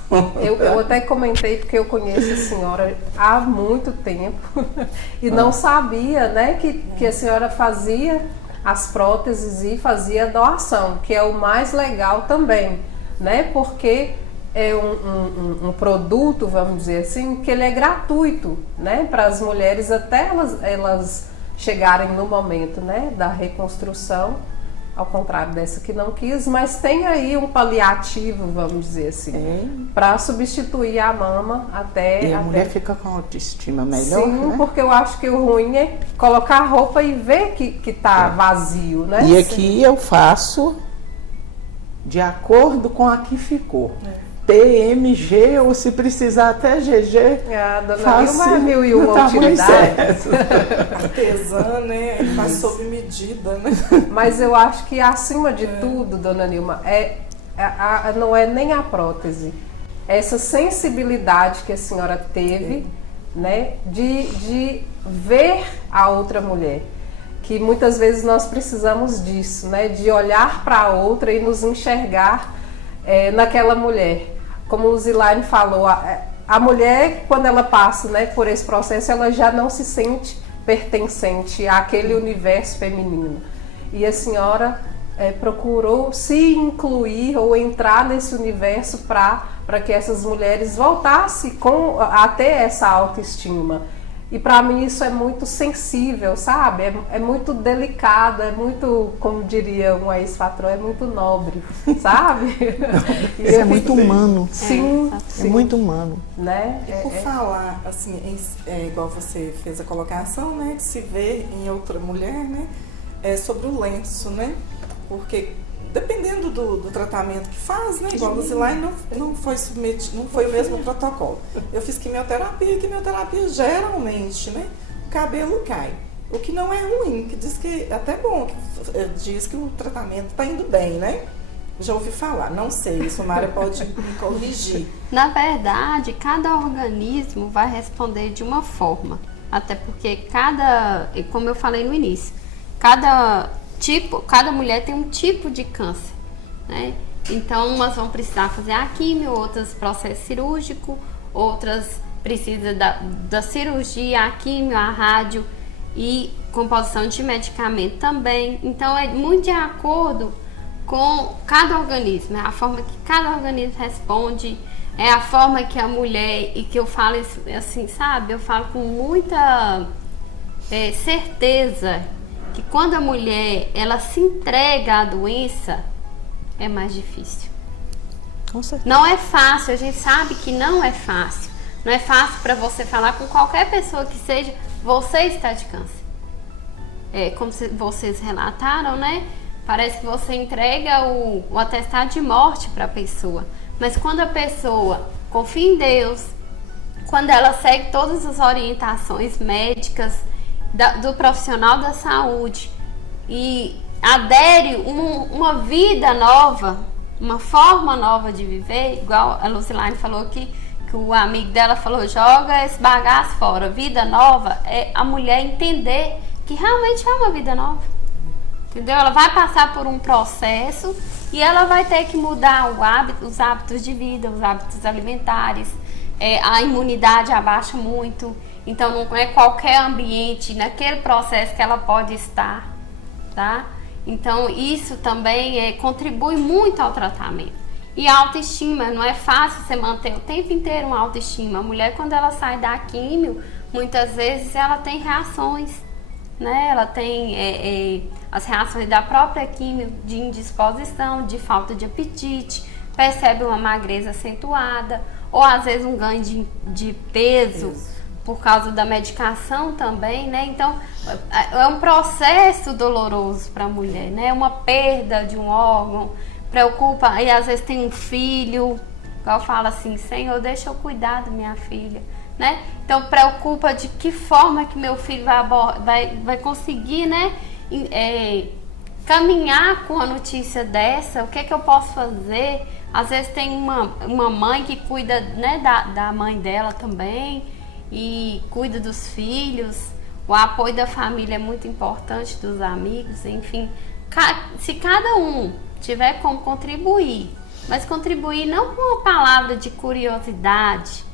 Eu até comentei porque eu conheço a senhora há muito tempo e não sabia, né, que a senhora fazia as próteses e fazia doação, que é o mais legal também, né, porque é um produto, vamos dizer assim, que ele é gratuito, né, para as mulheres até elas chegarem no momento, né, da reconstrução. Ao contrário dessa que não quis, mas tem aí um paliativo, vamos dizer assim, para substituir a mama até... E a mulher fica com autoestima melhor, sim, né? porque eu acho que o ruim é colocar a roupa e ver que tá vazio, né? E aqui eu faço de acordo com a que ficou. TMG, ou se precisar até GG, A dona Nilma é 1001 utilidades. Artesã, né? Faz sob medida, né? Mas eu acho que acima de tudo, dona Nilma, não é nem a prótese, é essa sensibilidade que a senhora teve, né, de ver a outra mulher. Que muitas vezes nós precisamos disso, né, de olhar para a outra e nos enxergar naquela mulher. Como o Zilaine falou, a mulher, quando ela passa, né, por esse processo, ela já não se sente pertencente àquele universo feminino. E a senhora procurou se incluir ou entrar nesse universo para que essas mulheres voltassem a ter essa autoestima. E para mim isso é muito sensível, sabe? É muito delicado, é muito, como diria uma ex-patroa, é muito nobre, sabe? Isso é muito humano. Sim, É sim. muito humano. Né? E por falar, assim, igual você fez a colocação, né, de se ver em outra mulher, né, sobre o lenço, né, porque dependendo do tratamento que faz, né, igual a Luzilaine não foi submetido, não foi o mesmo protocolo. Eu fiz quimioterapia e quimioterapia geralmente, né, o cabelo cai. O que não é ruim, que diz que é até bom, diz que o tratamento está indo bem, né? Já ouvi falar, não sei, Sumária pode me corrigir. Na verdade, cada organismo vai responder de uma forma. Até porque como eu falei no início, cada mulher tem um tipo de câncer, né? Então, umas vão precisar fazer a quimio, outras processo cirúrgico, outras precisam da cirurgia, a quimio, a rádio e composição de medicamento também. Então, é muito de acordo com cada organismo, é a forma que cada organismo responde, é a forma que a mulher, e que eu falo isso assim, sabe? Eu falo com muita certeza que quando a mulher ela se entrega à doença, é mais difícil. Com certeza. Não é fácil, a gente sabe que não é fácil. Não é fácil para você falar com qualquer pessoa que seja, você está de câncer. Como vocês relataram, né? Parece que você entrega o atestado de morte para a pessoa. Mas quando a pessoa confia em Deus, quando ela segue todas as orientações médicas do profissional da saúde e adere uma vida nova, uma forma nova de viver, igual a Luzilaine falou que o amigo dela falou, joga esse bagaço fora. Vida nova é a mulher entender que realmente é uma vida nova. Entendeu? Ela vai passar por um processo e ela vai ter que mudar os hábitos de vida, os hábitos alimentares. A imunidade abaixa muito. Então, não é qualquer ambiente, naquele processo que ela pode estar, tá? Então, isso também contribui muito ao tratamento. E a autoestima, não é fácil você manter o tempo inteiro uma autoestima. A mulher, quando ela sai da químio, muitas vezes ela tem reações, né? Ela tem as reações da própria químio, de indisposição, de falta de apetite, percebe uma magreza acentuada, ou às vezes um ganho de peso por causa da medicação também, né? Então, é um processo doloroso para a mulher, né? Uma perda de um órgão, preocupa, e às vezes tem um filho, igual fala assim, Senhor, deixa eu cuidar da minha filha, né? Então, preocupa de que forma que meu filho vai conseguir, né? Caminhar com a notícia dessa, o que é que eu posso fazer? Às vezes tem uma mãe que cuida, né, da mãe dela também e cuida dos filhos. O apoio da família é muito importante, dos amigos, enfim. Se cada um tiver como contribuir, mas contribuir não com uma palavra de curiosidade,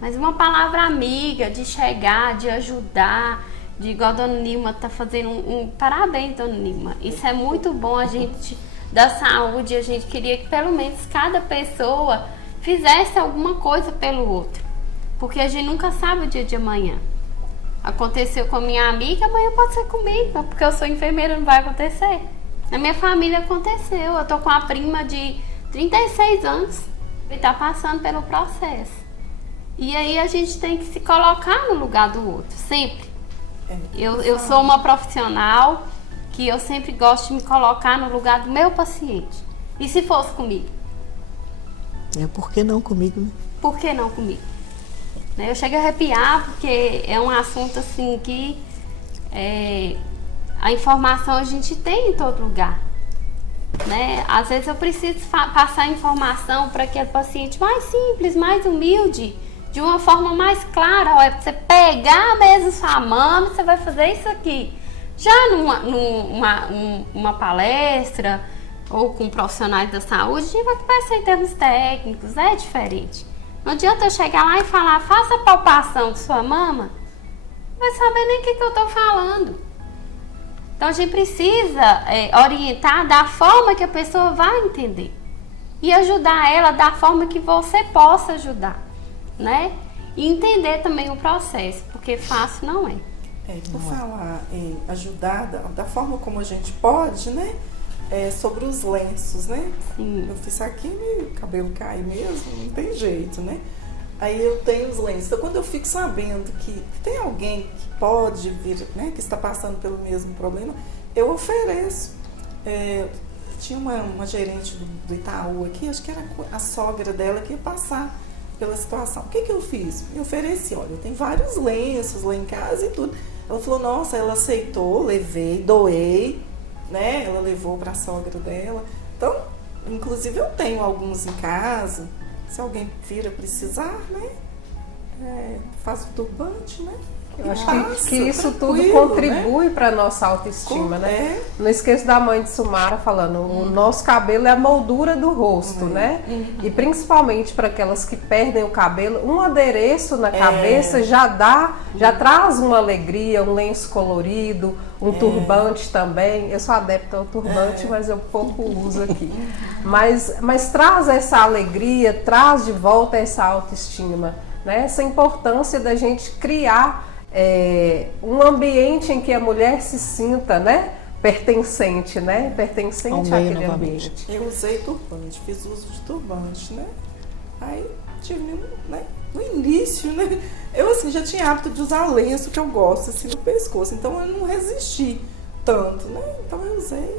mas uma palavra amiga, de chegar, de ajudar, de igual a Dona Nilma está fazendo parabéns, Dona Nilma. Isso é muito bom, a gente da saúde, a gente queria que pelo menos cada pessoa fizesse alguma coisa pelo outro, porque a gente nunca sabe o dia de amanhã. Aconteceu com a minha amiga, amanhã pode ser comigo, porque eu sou enfermeira, não vai acontecer. Na minha família aconteceu, eu tô com uma prima de 36 anos e tá passando pelo processo. E aí a gente tem que se colocar no lugar do outro, sempre. Eu sou uma profissional que eu sempre gosto de me colocar no lugar do meu paciente. E se fosse comigo? Por que não comigo, né? Por que não comigo? Eu chego a arrepiar porque é um assunto assim que a informação a gente tem em todo lugar, né? Às vezes eu preciso passar informação para aquele paciente mais simples, mais humilde, de uma forma mais clara. Olha, pra você pegar mesmo sua mama, você vai fazer isso aqui. Já numa palestra ou com profissionais da saúde, a gente vai conversar em termos técnicos, é diferente. Não adianta eu chegar lá e falar, faça a palpação de sua mama, não vai saber nem o que eu estou falando. Então a gente precisa orientar da forma que a pessoa vai entender e ajudar ela da forma que você possa ajudar, né? E entender também o processo, porque fácil não é. Por falar em ajudar da forma como a gente pode, né? Sobre os lenços, né? Sim. Eu fiz aqui e o cabelo cai mesmo, não tem jeito, né? Aí eu tenho os lenços. Então, quando eu fico sabendo que tem alguém que pode vir, né? Que está passando pelo mesmo problema, eu ofereço. Tinha uma gerente do Itaú aqui, acho que era a sogra dela que ia passar pela situação. O que eu fiz? Eu ofereci, olha, eu tenho vários lenços lá em casa e tudo. Ela falou, nossa, ela aceitou, levei, doei, né? Ela levou para a sogra dela. Então, inclusive eu tenho alguns em casa, se alguém vir a precisar, né? Faz o turbante, né? Eu acho Passa, que isso tudo tranquilo, contribui, né? para a nossa autoestima, né? É. Não esqueço da mãe de Sumara falando, o nosso cabelo é a moldura do rosto, né? E principalmente para aquelas que perdem o cabelo, um adereço na cabeça já traz uma alegria, um lenço colorido, um turbante também. Eu sou adepta ao turbante, mas eu pouco uso aqui. Mas traz essa alegria, traz de volta essa autoestima, né? Essa importância da gente criar um ambiente em que a mulher se sinta, né, pertencente, né, pertencente àquele ambiente. Eu usei turbante, fiz uso de turbante, né? Aí tive, né, no início, né? Eu assim já tinha hábito de usar lenço que eu gosto assim no pescoço, então eu não resisti tanto, né? Então eu usei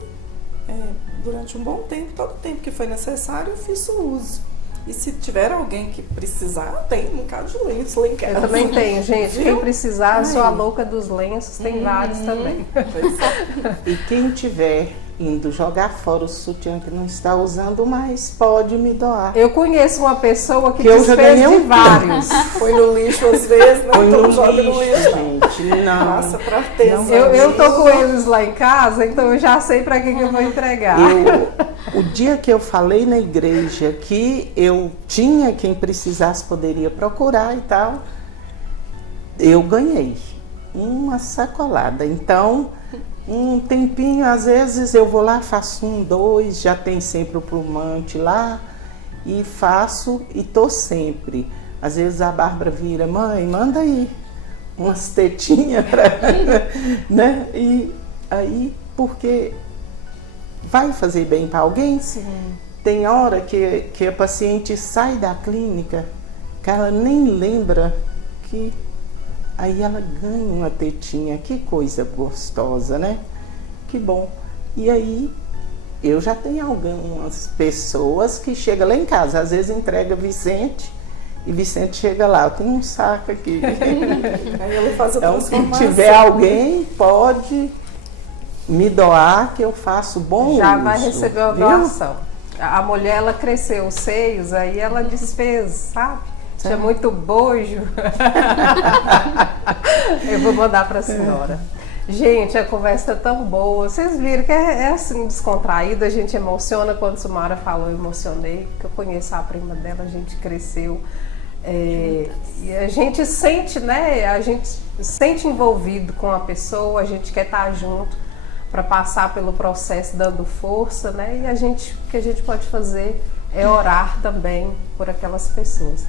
durante um bom tempo, todo o tempo que foi necessário eu fiz o uso. E se tiver alguém que precisar, tem um bocado de lenço lá em casa. Eu também tenho, gente. Viu? Quem precisar, eu sou a Aí. louca dos lenços, tem vários também. E quem tiver indo jogar fora o sutiã que não está usando mais, pode me doar. Eu conheço uma pessoa que Que eu já desfez ganhei de vários. Põe no lixo às vezes, né? Põe Então no joga no lixo, lixo. gente. Não. Passa pra artesão. Eu tô com eles lá em casa, então eu já sei para que eu vou entregar. O dia que eu falei na igreja que eu tinha quem precisasse poderia procurar e tal, eu ganhei uma sacolada. Então, um tempinho, às vezes eu vou lá, faço 1, 2, já tem sempre o plumante lá e faço e tô sempre. Às vezes a Bárbara vira, mãe, manda aí umas tetinhas, né? E aí, porque vai fazer bem para alguém? Sim. Tem hora que a paciente sai da clínica, que ela nem lembra que aí ela ganha uma tetinha. Que coisa gostosa, né? Que bom. E aí eu já tenho algumas pessoas que chegam lá em casa, às vezes entrega Vicente e Vicente chega lá, eu tenho um saco aqui. Aí ele faz a Então, se transformação. tiver alguém, pode me doar que eu faço bom Já uso. vai receber uma viu? doação. A mulher, ela cresceu os seios, aí ela desfez, sabe? Tinha muito bojo. Eu vou mandar para a senhora. Gente, a conversa é tão boa. Vocês viram que é assim, descontraída. A gente emociona. Quando Sumara falou, eu emocionei. Porque eu conheço a prima dela, a gente cresceu. E a gente sente, né? A gente se sente envolvido com a pessoa. A gente quer estar junto para passar pelo processo, dando força, né? E o que a gente pode fazer é orar também por aquelas pessoas.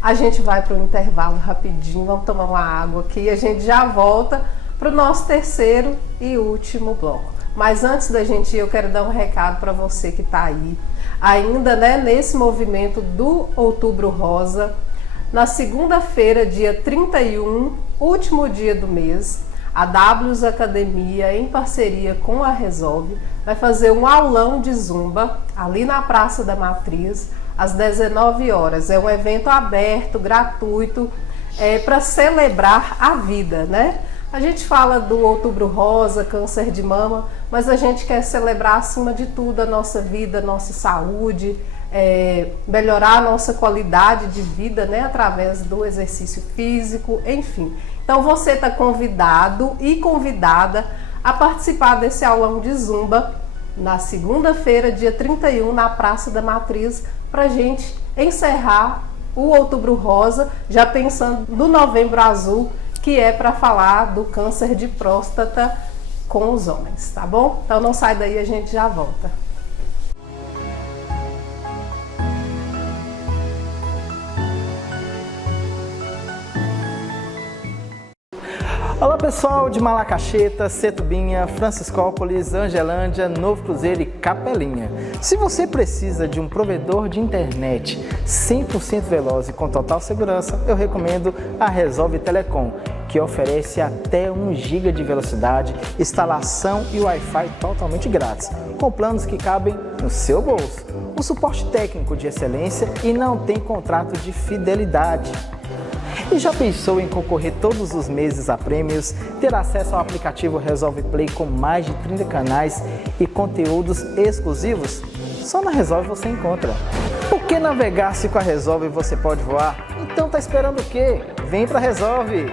A gente vai para um intervalo rapidinho, vamos tomar uma água aqui e a gente já volta para o nosso terceiro e último bloco. Mas antes da gente ir, eu quero dar um recado para você que está aí, ainda, né, nesse movimento do Outubro Rosa. Na segunda-feira, dia 31, último dia do mês, a WS Academia, em parceria com a Resolve, vai fazer um aulão de zumba ali na Praça da Matriz, às 19 horas. É um evento aberto, gratuito, para celebrar a vida, né? A gente fala do Outubro Rosa, câncer de mama, mas a gente quer celebrar acima de tudo a nossa vida, a nossa saúde, melhorar a nossa qualidade de vida, né, através do exercício físico, enfim. Então você está convidado e convidada a participar desse aulão de zumba na segunda-feira, dia 31, na Praça da Matriz, para a gente encerrar o Outubro Rosa, já pensando no Novembro Azul, que é para falar do câncer de próstata com os homens, tá bom? Então não sai daí, a gente já volta. Olá pessoal de Malacacheta, Setubinha, Franciscópolis, Angelândia, Novo Cruzeiro e Capelinha. Se você precisa de um provedor de internet 100% veloz e com total segurança, eu recomendo a Resolve Telecom, que oferece até 1 GB de velocidade, instalação e Wi-Fi totalmente grátis, com planos que cabem no seu bolso. Um suporte técnico de excelência e não tem contrato de fidelidade. E já pensou em concorrer todos os meses a prêmios, ter acesso ao aplicativo Resolve Play com mais de 30 canais e conteúdos exclusivos? Só na Resolve você encontra. Por que navegar se com a Resolve você pode voar? Então tá esperando o quê? Vem pra Resolve!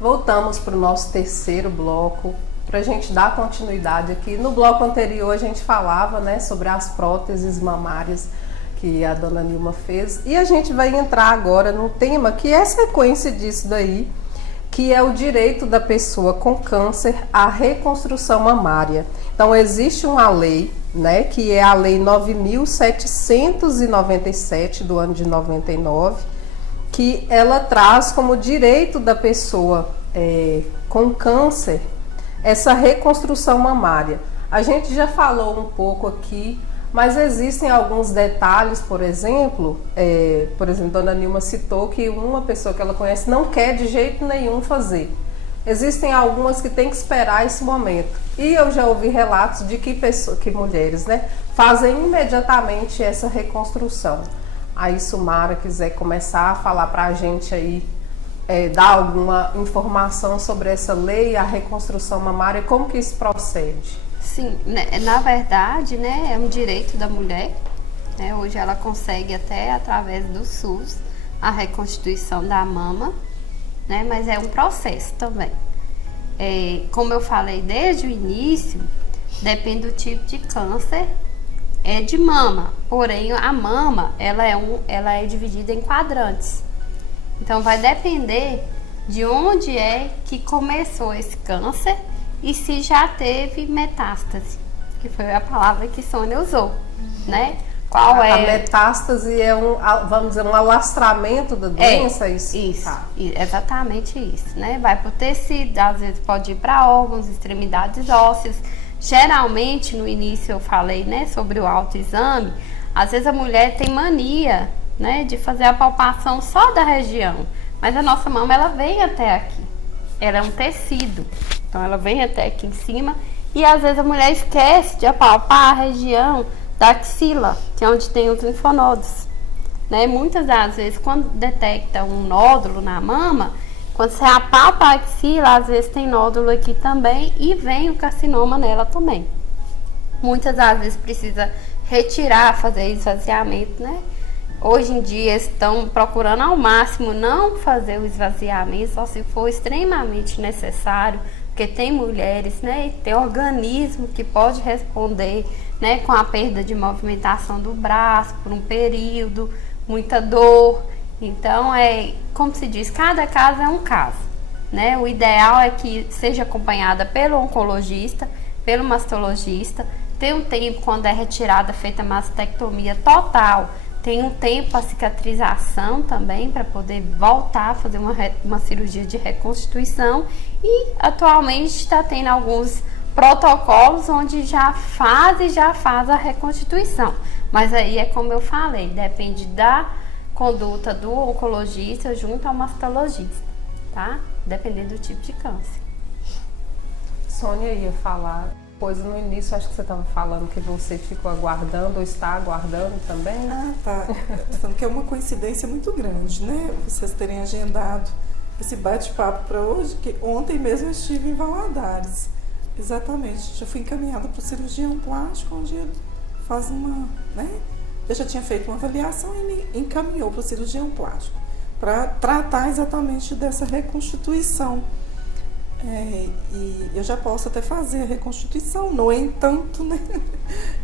Voltamos para o nosso terceiro bloco, para a gente dar continuidade aqui. No bloco anterior a gente falava, né, sobre as próteses mamárias que a dona Nilma fez, e a gente vai entrar agora no tema que é sequência disso daí, que é o direito da pessoa com câncer à reconstrução mamária. Então existe uma lei, né, que é a Lei 9.797 do ano de 99, que ela traz como direito da pessoa com câncer essa reconstrução mamária. A gente já falou um pouco aqui, mas existem alguns detalhes, por exemplo, Dona Nilma citou que uma pessoa que ela conhece não quer de jeito nenhum fazer. Existem algumas que têm que esperar esse momento. E eu já ouvi relatos de que mulheres, né, fazem imediatamente essa reconstrução. Aí Sumara quiser começar a falar para a gente aí, dar alguma informação sobre essa lei, a reconstrução mamária, como que isso procede? Sim, na verdade, né, é um direito da mulher, né, hoje ela consegue até através do SUS a reconstituição da mama, né, mas é um processo também. Como eu falei desde o início, depende do tipo de câncer, de mama, porém a mama ela é dividida em quadrantes. Então vai depender de onde é que começou esse câncer e se já teve metástase, que foi a palavra que Sônia usou, né? Qual é? A metástase é vamos dizer, um alastramento da doença? Isso, tá. Exatamente isso, né? Vai para o tecido, às vezes pode ir para órgãos, extremidades ósseas. Geralmente, no início eu falei, né, sobre o autoexame, às vezes a mulher tem mania, né, de fazer a palpação só da região, mas a nossa mama, ela vem até aqui, ela é um tecido, então ela vem até aqui em cima, e às vezes a mulher esquece de apalpar a região da axila, que é onde tem os linfonodos, né, muitas das vezes quando detecta um nódulo na mama, quando você apalpa a axila, às vezes tem nódulo aqui também e vem o carcinoma nela também. Muitas das vezes precisa retirar, fazer esvaziamento, né? Hoje em dia estão procurando ao máximo não fazer o esvaziamento, só se for extremamente necessário, porque tem mulheres, né? E tem organismo que pode responder, né? Com a perda de movimentação do braço por um período, muita dor. Então, como se diz, cada caso é um caso, né? O ideal é que seja acompanhada pelo oncologista, pelo mastologista, tem um tempo quando é retirada, feita a mastectomia total, tem um tempo a cicatrização também para poder voltar a fazer uma cirurgia de reconstituição e atualmente está tendo alguns protocolos onde já faz a reconstituição, mas aí é como eu falei, depende da conduta do oncologista junto ao mastologista, tá? Dependendo do tipo de câncer. Sônia ia falar coisa no início, acho que você estava falando que você ficou aguardando ou está aguardando também. Ah, tá. Falando que é uma coincidência muito grande, né? Vocês terem agendado esse bate-papo para hoje, que ontem mesmo eu estive em Valadares. Exatamente, já fui encaminhada para o cirurgião plástico, onde ele faz uma, né? Eu já tinha feito uma avaliação e me encaminhou para o cirurgião plástico para tratar exatamente dessa reconstituição. E eu já posso até fazer a reconstituição, no entanto, né,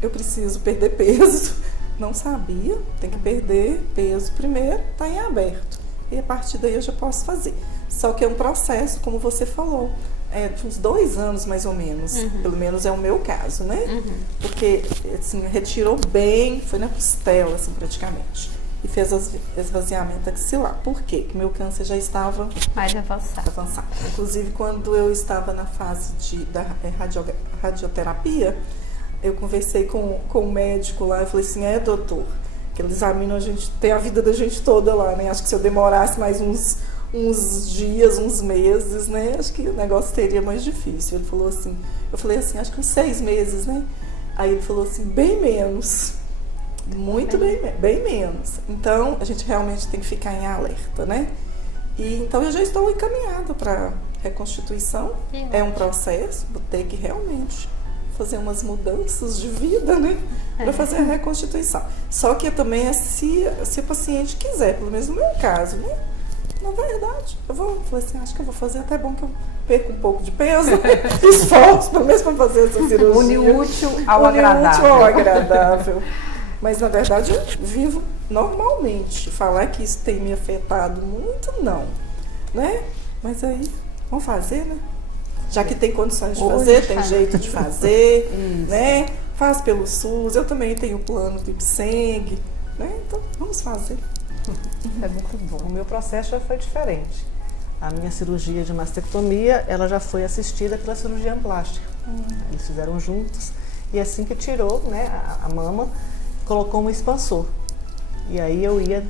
eu preciso perder peso. Não sabia, tem que perder peso primeiro, está em aberto. E a partir daí eu já posso fazer. Só que é um processo, como você falou, de uns 2 anos mais ou menos. Pelo menos é o meu caso, né? Porque, assim, retirou bem, foi na costela, assim, praticamente. E fez esvaziamento axilar. Por quê? Porque meu câncer já estava Mais avançado. avançado. Inclusive, quando eu estava na fase da radioterapia, eu conversei com o médico lá e falei assim, doutor, que eles examinam a gente, tem a vida da gente toda lá, né? Acho que se eu demorasse mais uns dias, uns meses, né? Acho que o negócio seria mais difícil. Ele falou assim, eu falei assim, acho que uns 6 meses, né? Aí ele falou assim, bem menos. Muito bem menos. Então, a gente realmente tem que ficar em alerta, né? E então eu já estou encaminhada para reconstituição. É um processo, vou ter que realmente fazer umas mudanças de vida, né? Para fazer a reconstituição. Só que também se o paciente quiser, pelo menos no meu caso, né? Na verdade, falei assim, acho que eu vou fazer, até bom que eu perca um pouco de peso, esforço, pelo menos para fazer essa cirurgia. Une o útil ao agradável. Mas, na verdade, eu vivo normalmente. Falar que isso tem me afetado muito, não. Né? Mas aí, vamos fazer, né? Já que tem condições de fazer, tem jeito de fazer, né? Faz pelo SUS. Eu também tenho plano do IPSENG, né? Então, vamos fazer. É muito bom. O meu processo já foi diferente. A minha cirurgia de mastectomia, ela já foi assistida pela cirurgiã plástica. Eles fizeram juntos. E assim que tirou, né, a mama, colocou um expansor. E aí eu ia,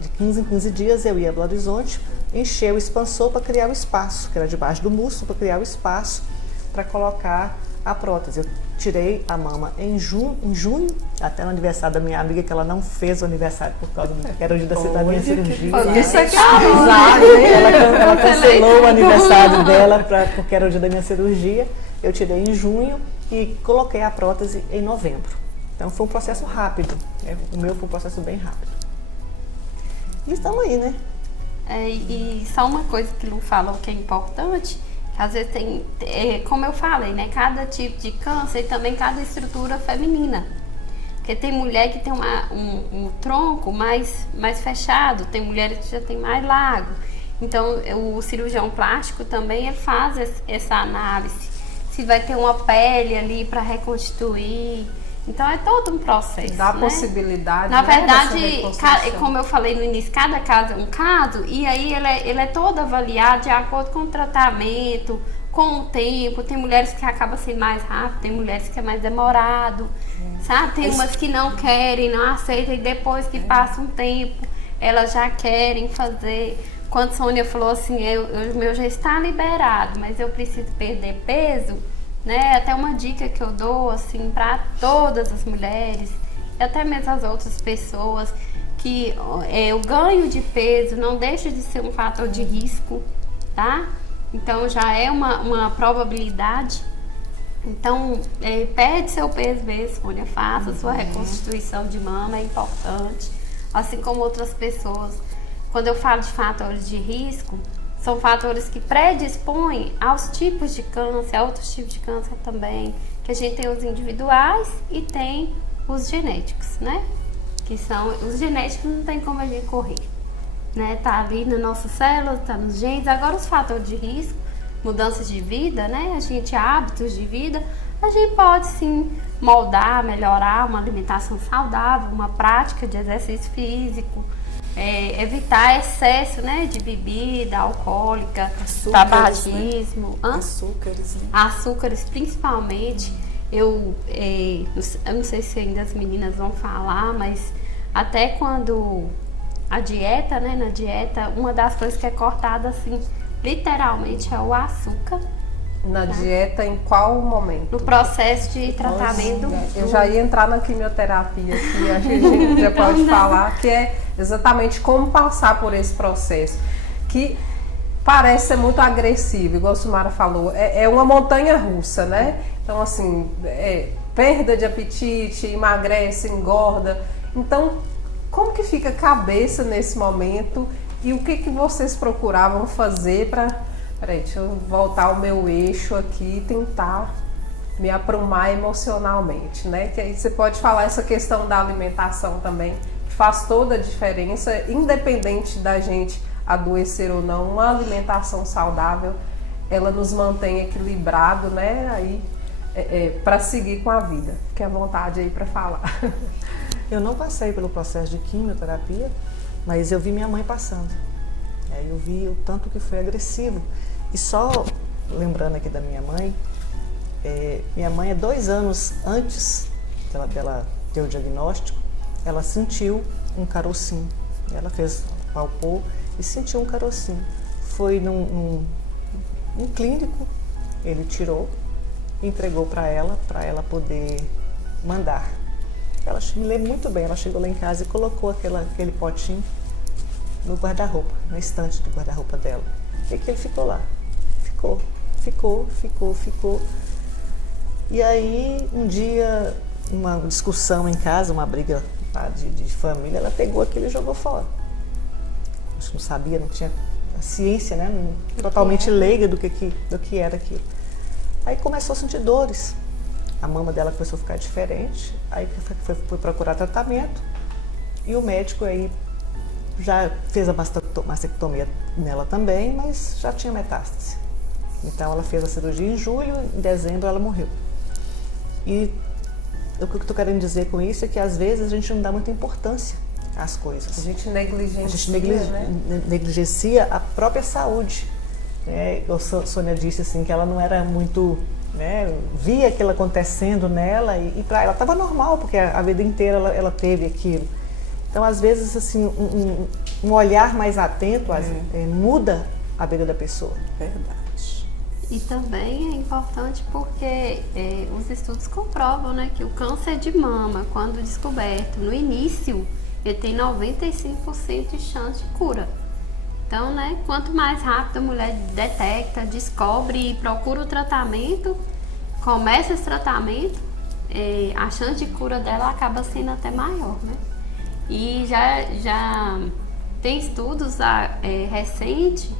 de 15 em 15 dias, eu ia a Belo Horizonte, encher o expansor para criar o espaço, que era debaixo do músculo, para criar o espaço para colocar a prótese. Eu tirei a mama em junho, até no aniversário da minha amiga, que ela não fez o aniversário por causa que era o dia da minha cirurgia. Isso é que é ela cancelou o aniversário dela porque era o dia da minha cirurgia. Eu tirei em junho e coloquei a prótese em novembro. Então foi um processo rápido, né? O meu foi um processo bem rápido. E estamos aí, né? E só uma coisa que Lu falou que é importante, que às vezes tem, como eu falei, né? Cada tipo de câncer e também cada estrutura feminina. Porque tem mulher que tem um tronco mais fechado, tem mulheres que já tem mais largo. Então o cirurgião plástico também ele faz essa análise. Se vai ter uma pele ali para reconstituir. Então é todo um processo. Dá né? possibilidade. Na né, verdade, como eu falei no início, cada caso é um caso, e aí ele é todo avaliado de acordo com o tratamento, com o tempo. Tem mulheres que acabam sendo mais rápido, tem mulheres que é mais demorado, sabe? Tem umas que não querem, não aceitam, e depois que passa um tempo, elas já querem fazer. Quando a Sônia falou assim, o meu já está liberado, mas eu preciso perder peso, né? Até uma dica que eu dou assim para todas as mulheres e até mesmo as outras pessoas, que o ganho de peso não deixa de ser um fator de risco, tá? Então já é uma probabilidade. Então perde seu peso mesmo, Sônia, faça sua reconstituição de mama, é importante, assim como outras pessoas. Quando eu falo de fatores de risco, são fatores que predispõem aos tipos de câncer, a outros tipos de câncer também, que a gente tem os individuais e tem os genéticos, né? Que são, os genéticos não tem como a gente correr, né? Tá ali na nossa célula, tá nos genes. Agora os fatores de risco, mudanças de vida, né? Hábitos de vida, a gente pode sim moldar, melhorar uma alimentação saudável, uma prática de exercício físico, evitar excesso, né, de bebida alcoólica, tabagismo, né? Açúcares principalmente. Eu não sei se ainda as meninas vão falar, mas até quando a dieta, né, na dieta, uma das coisas que é cortada assim, literalmente é o açúcar. Na dieta, em qual momento? No processo de tratamento. Eu já ia entrar na quimioterapia, que a gente já pode falar, que é exatamente como passar por esse processo, que parece ser muito agressivo, igual a Sumara falou, é uma montanha russa, né? Então, assim, perda de apetite, emagrece, engorda. Então, como que fica a cabeça nesse momento e o que vocês procuravam fazer para... Peraí, deixa eu voltar ao meu eixo aqui e tentar me aprumar emocionalmente, né? Que aí você pode falar essa questão da alimentação também, que faz toda a diferença, independente da gente adoecer ou não, uma alimentação saudável, ela nos mantém equilibrado, né? Aí, para seguir com a vida. Fique à vontade aí para falar. Eu não passei pelo processo de quimioterapia, mas eu vi minha mãe passando. Eu vi o tanto que foi agressivo. E só lembrando aqui da minha mãe, minha mãe, 2 anos antes dela ter o diagnóstico, ela sentiu um carocinho. Ela palpou e sentiu um carocinho. Foi num clínico, ele tirou, entregou para ela poder mandar. Ela me lembro muito bem, ela chegou lá em casa e colocou aquele potinho no guarda-roupa, na estante do guarda-roupa dela. E que ele ficou lá. Ficou. E aí, um dia, uma discussão em casa, uma briga de família, ela pegou aquilo e jogou fora. Acho que não sabia, não tinha a ciência, né? Totalmente leiga do que era aquilo. Aí começou a sentir dores. A mama dela começou a ficar diferente, aí foi procurar tratamento e o médico aí já fez a mastectomia nela também, mas já tinha metástase. Então ela fez a cirurgia em julho, em dezembro ela morreu. E o que eu estou querendo dizer com isso é que às vezes a gente não dá muita importância às coisas. A gente negligencia, negligencia a própria saúde. A Sônia disse assim, que ela não era muito... via aquilo acontecendo nela e para ela estava normal, porque a vida inteira ela teve aquilo. Então, às vezes, assim, um olhar mais atento muda a vida da pessoa. Verdade. E também é importante porque os estudos comprovam, né, que o câncer de mama, quando descoberto no início, ele tem 95% de chance de cura. Então, né, quanto mais rápido a mulher detecta, descobre e procura o tratamento, começa esse tratamento, a chance de cura dela acaba sendo até maior, né? E já tem estudos recentes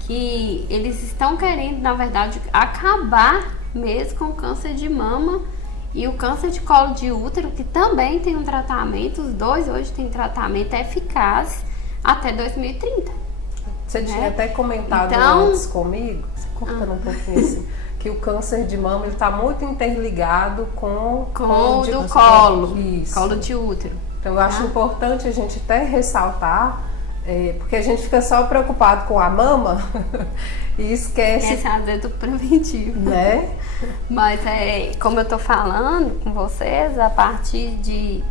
que eles estão querendo, na verdade, acabar mesmo com o câncer de mama e o câncer de colo de útero, que também tem um tratamento, os dois hoje têm tratamento eficaz até 2030. Você tinha até comentado antes comigo, cortando um pouquinho assim, que o câncer de mama está muito interligado com o do colo de útero. Então eu acho importante a gente até ressaltar, porque a gente fica só preocupado com a mama e esquece às vezes do preventivo, né? Mas como eu tô falando com vocês, a partir de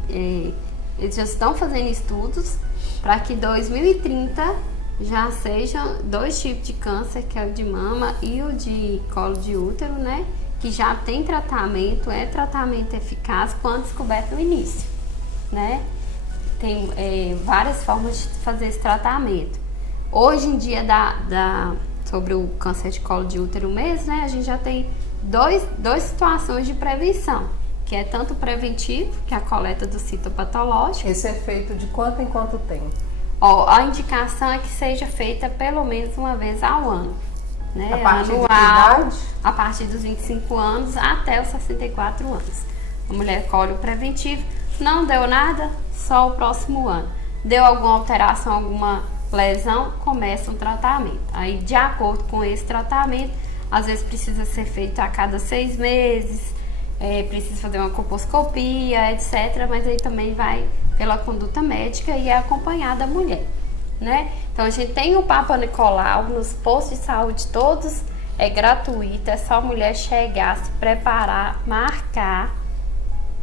eles já estão fazendo estudos para que 2030 já sejam 2 tipos de câncer, que é o de mama e o de colo de útero, né? Que já tem tratamento, tratamento eficaz quando descoberto no início, né? Tem várias formas de fazer esse tratamento. Hoje em dia, sobre o câncer de colo de útero mesmo, né? A gente já tem duas situações de prevenção, que é tanto preventivo, que é a coleta do citopatológico. Esse é feito de quanto em quanto tempo? A indicação é que seja feita pelo menos uma vez ao ano, né? A partir anual, de que idade? A partir dos 25 anos até os 64 anos. A mulher colhe o preventivo, não deu nada, só o próximo ano. Deu alguma alteração, alguma lesão, começa um tratamento. Aí, de acordo com esse tratamento, às vezes precisa ser feito a cada 6 meses, precisa fazer uma colposcopia, etc. Mas aí também vai pela conduta médica e é acompanhada a mulher, né? Então a gente tem o Papa Nicolau nos postos de saúde todos, é gratuito, é só a mulher chegar, se preparar, marcar,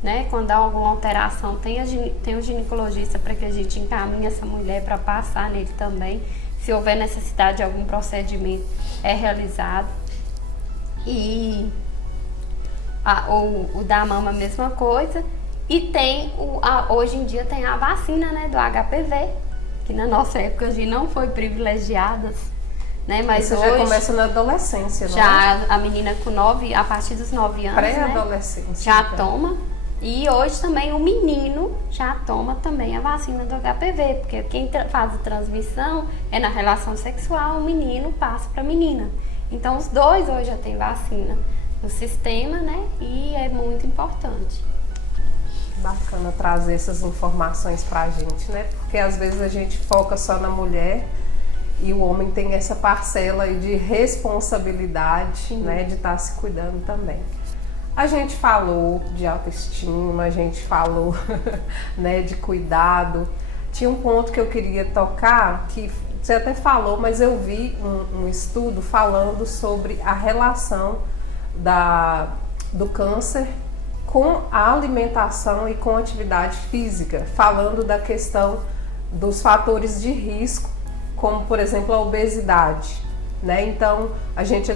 né? Quando há alguma alteração, tem um ginecologista para que a gente encaminhe essa mulher para passar nele também. Se houver necessidade de algum procedimento, é realizado. E o da mama, a mesma coisa. E tem, hoje em dia tem a vacina, né, do HPV, que na nossa época a gente não foi privilegiadas, né, mas isso hoje já começa na adolescência, não já a menina com a partir dos 9 anos, pré-adolescência, né, já toma. E hoje também o menino já toma também a vacina do HPV, porque quem faz a transmissão é na relação sexual, o menino passa para a menina. Então os dois hoje já têm vacina no sistema, né, e é muito importante. Bacana trazer essas informações pra gente, né? Porque às vezes a gente foca só na mulher e o homem tem essa parcela aí de responsabilidade, né, de estar se cuidando também. A gente falou de autoestima, a gente falou né, de cuidado. Tinha um ponto que eu queria tocar, que você até falou, mas eu vi um estudo falando sobre a relação do câncer com a alimentação e com a atividade física, falando da questão dos fatores de risco, como por exemplo a obesidade. Né? Então,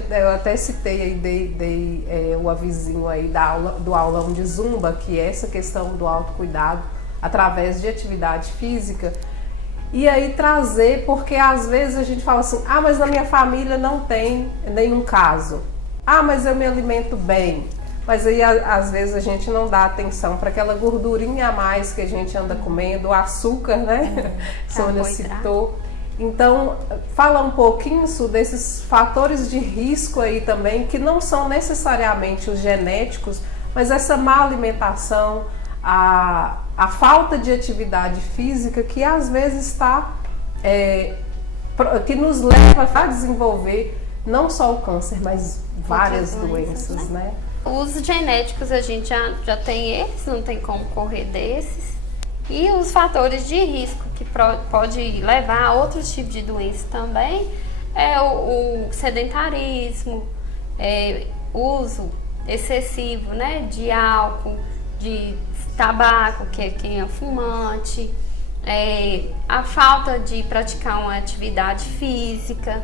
eu até citei aí, dei o avisinho aí do aulão de Zumba, que é essa questão do autocuidado através de atividade física. E aí trazer, porque às vezes a gente fala assim, mas na minha família não tem nenhum caso. Mas eu me alimento bem. Mas aí às vezes a gente não dá atenção para aquela gordurinha a mais que a gente anda comendo, o açúcar, né? Sônia citou. Então, fala um pouquinho desses fatores de risco aí também, que não são necessariamente os genéticos, mas essa má alimentação, a falta de atividade física, que às vezes está, que nos leva a desenvolver não só o câncer, mas várias doenças, né? Os genéticos a gente já tem eles, não tem como correr desses. E os fatores de risco que pode levar a outros tipos de doenças também é o sedentarismo, uso excessivo, né, de álcool, de tabaco, que é quem é fumante, a falta de praticar uma atividade física,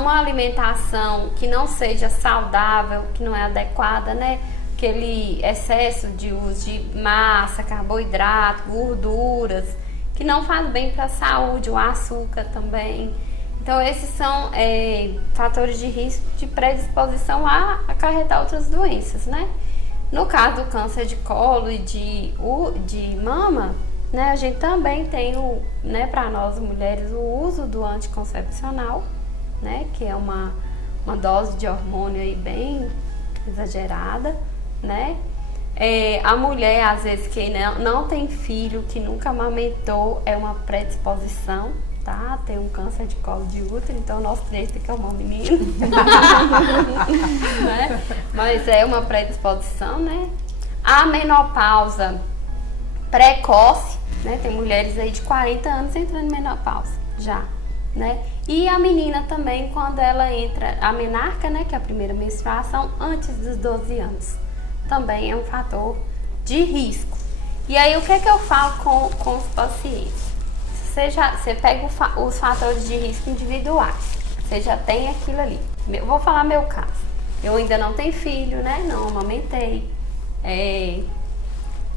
uma alimentação que não seja saudável, que não é adequada, né? Aquele excesso de uso de massa, carboidrato, gorduras, que não faz bem para a saúde, o açúcar também. Então esses são fatores de risco de predisposição a acarretar outras doenças, né? No caso do câncer de colo e de mama, né, a gente também tem, né, para nós mulheres, o uso do anticoncepcional, né, que é uma dose de hormônio aí bem exagerada, né? A mulher, às vezes, que não tem filho, que nunca amamentou, é uma predisposição, tá? Tem um câncer de colo de útero, então nós três tem que é uma menina. Né? Mas é uma predisposição, né? A menopausa precoce, né? Tem mulheres aí de 40 anos entrando em menopausa, já, né? E a menina também, quando ela entra, a menarca, né? Que é a primeira menstruação, antes dos 12 anos. Também é um fator de risco. E aí, o que eu falo com os pacientes? Você pega os fatores de risco individuais, você já tem aquilo ali. Eu vou falar meu caso. Eu ainda não tenho filho, né? Não amamentei.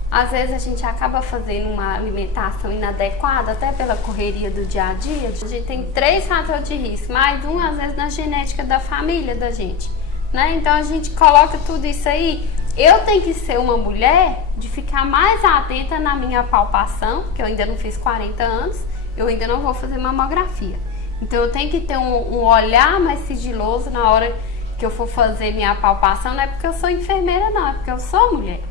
Às vezes a gente acaba fazendo uma alimentação inadequada, até pela correria do dia a dia. A gente tem 3 fatores de risco, mais um às vezes na genética da família da gente, né? Então a gente coloca tudo isso aí. Eu tenho que ser uma mulher de ficar mais atenta na minha palpação, que eu ainda não fiz 40 anos, eu ainda não vou fazer mamografia. Então eu tenho que ter um olhar mais sigiloso na hora que eu for fazer minha palpação, não é porque eu sou enfermeira não, é porque eu sou mulher,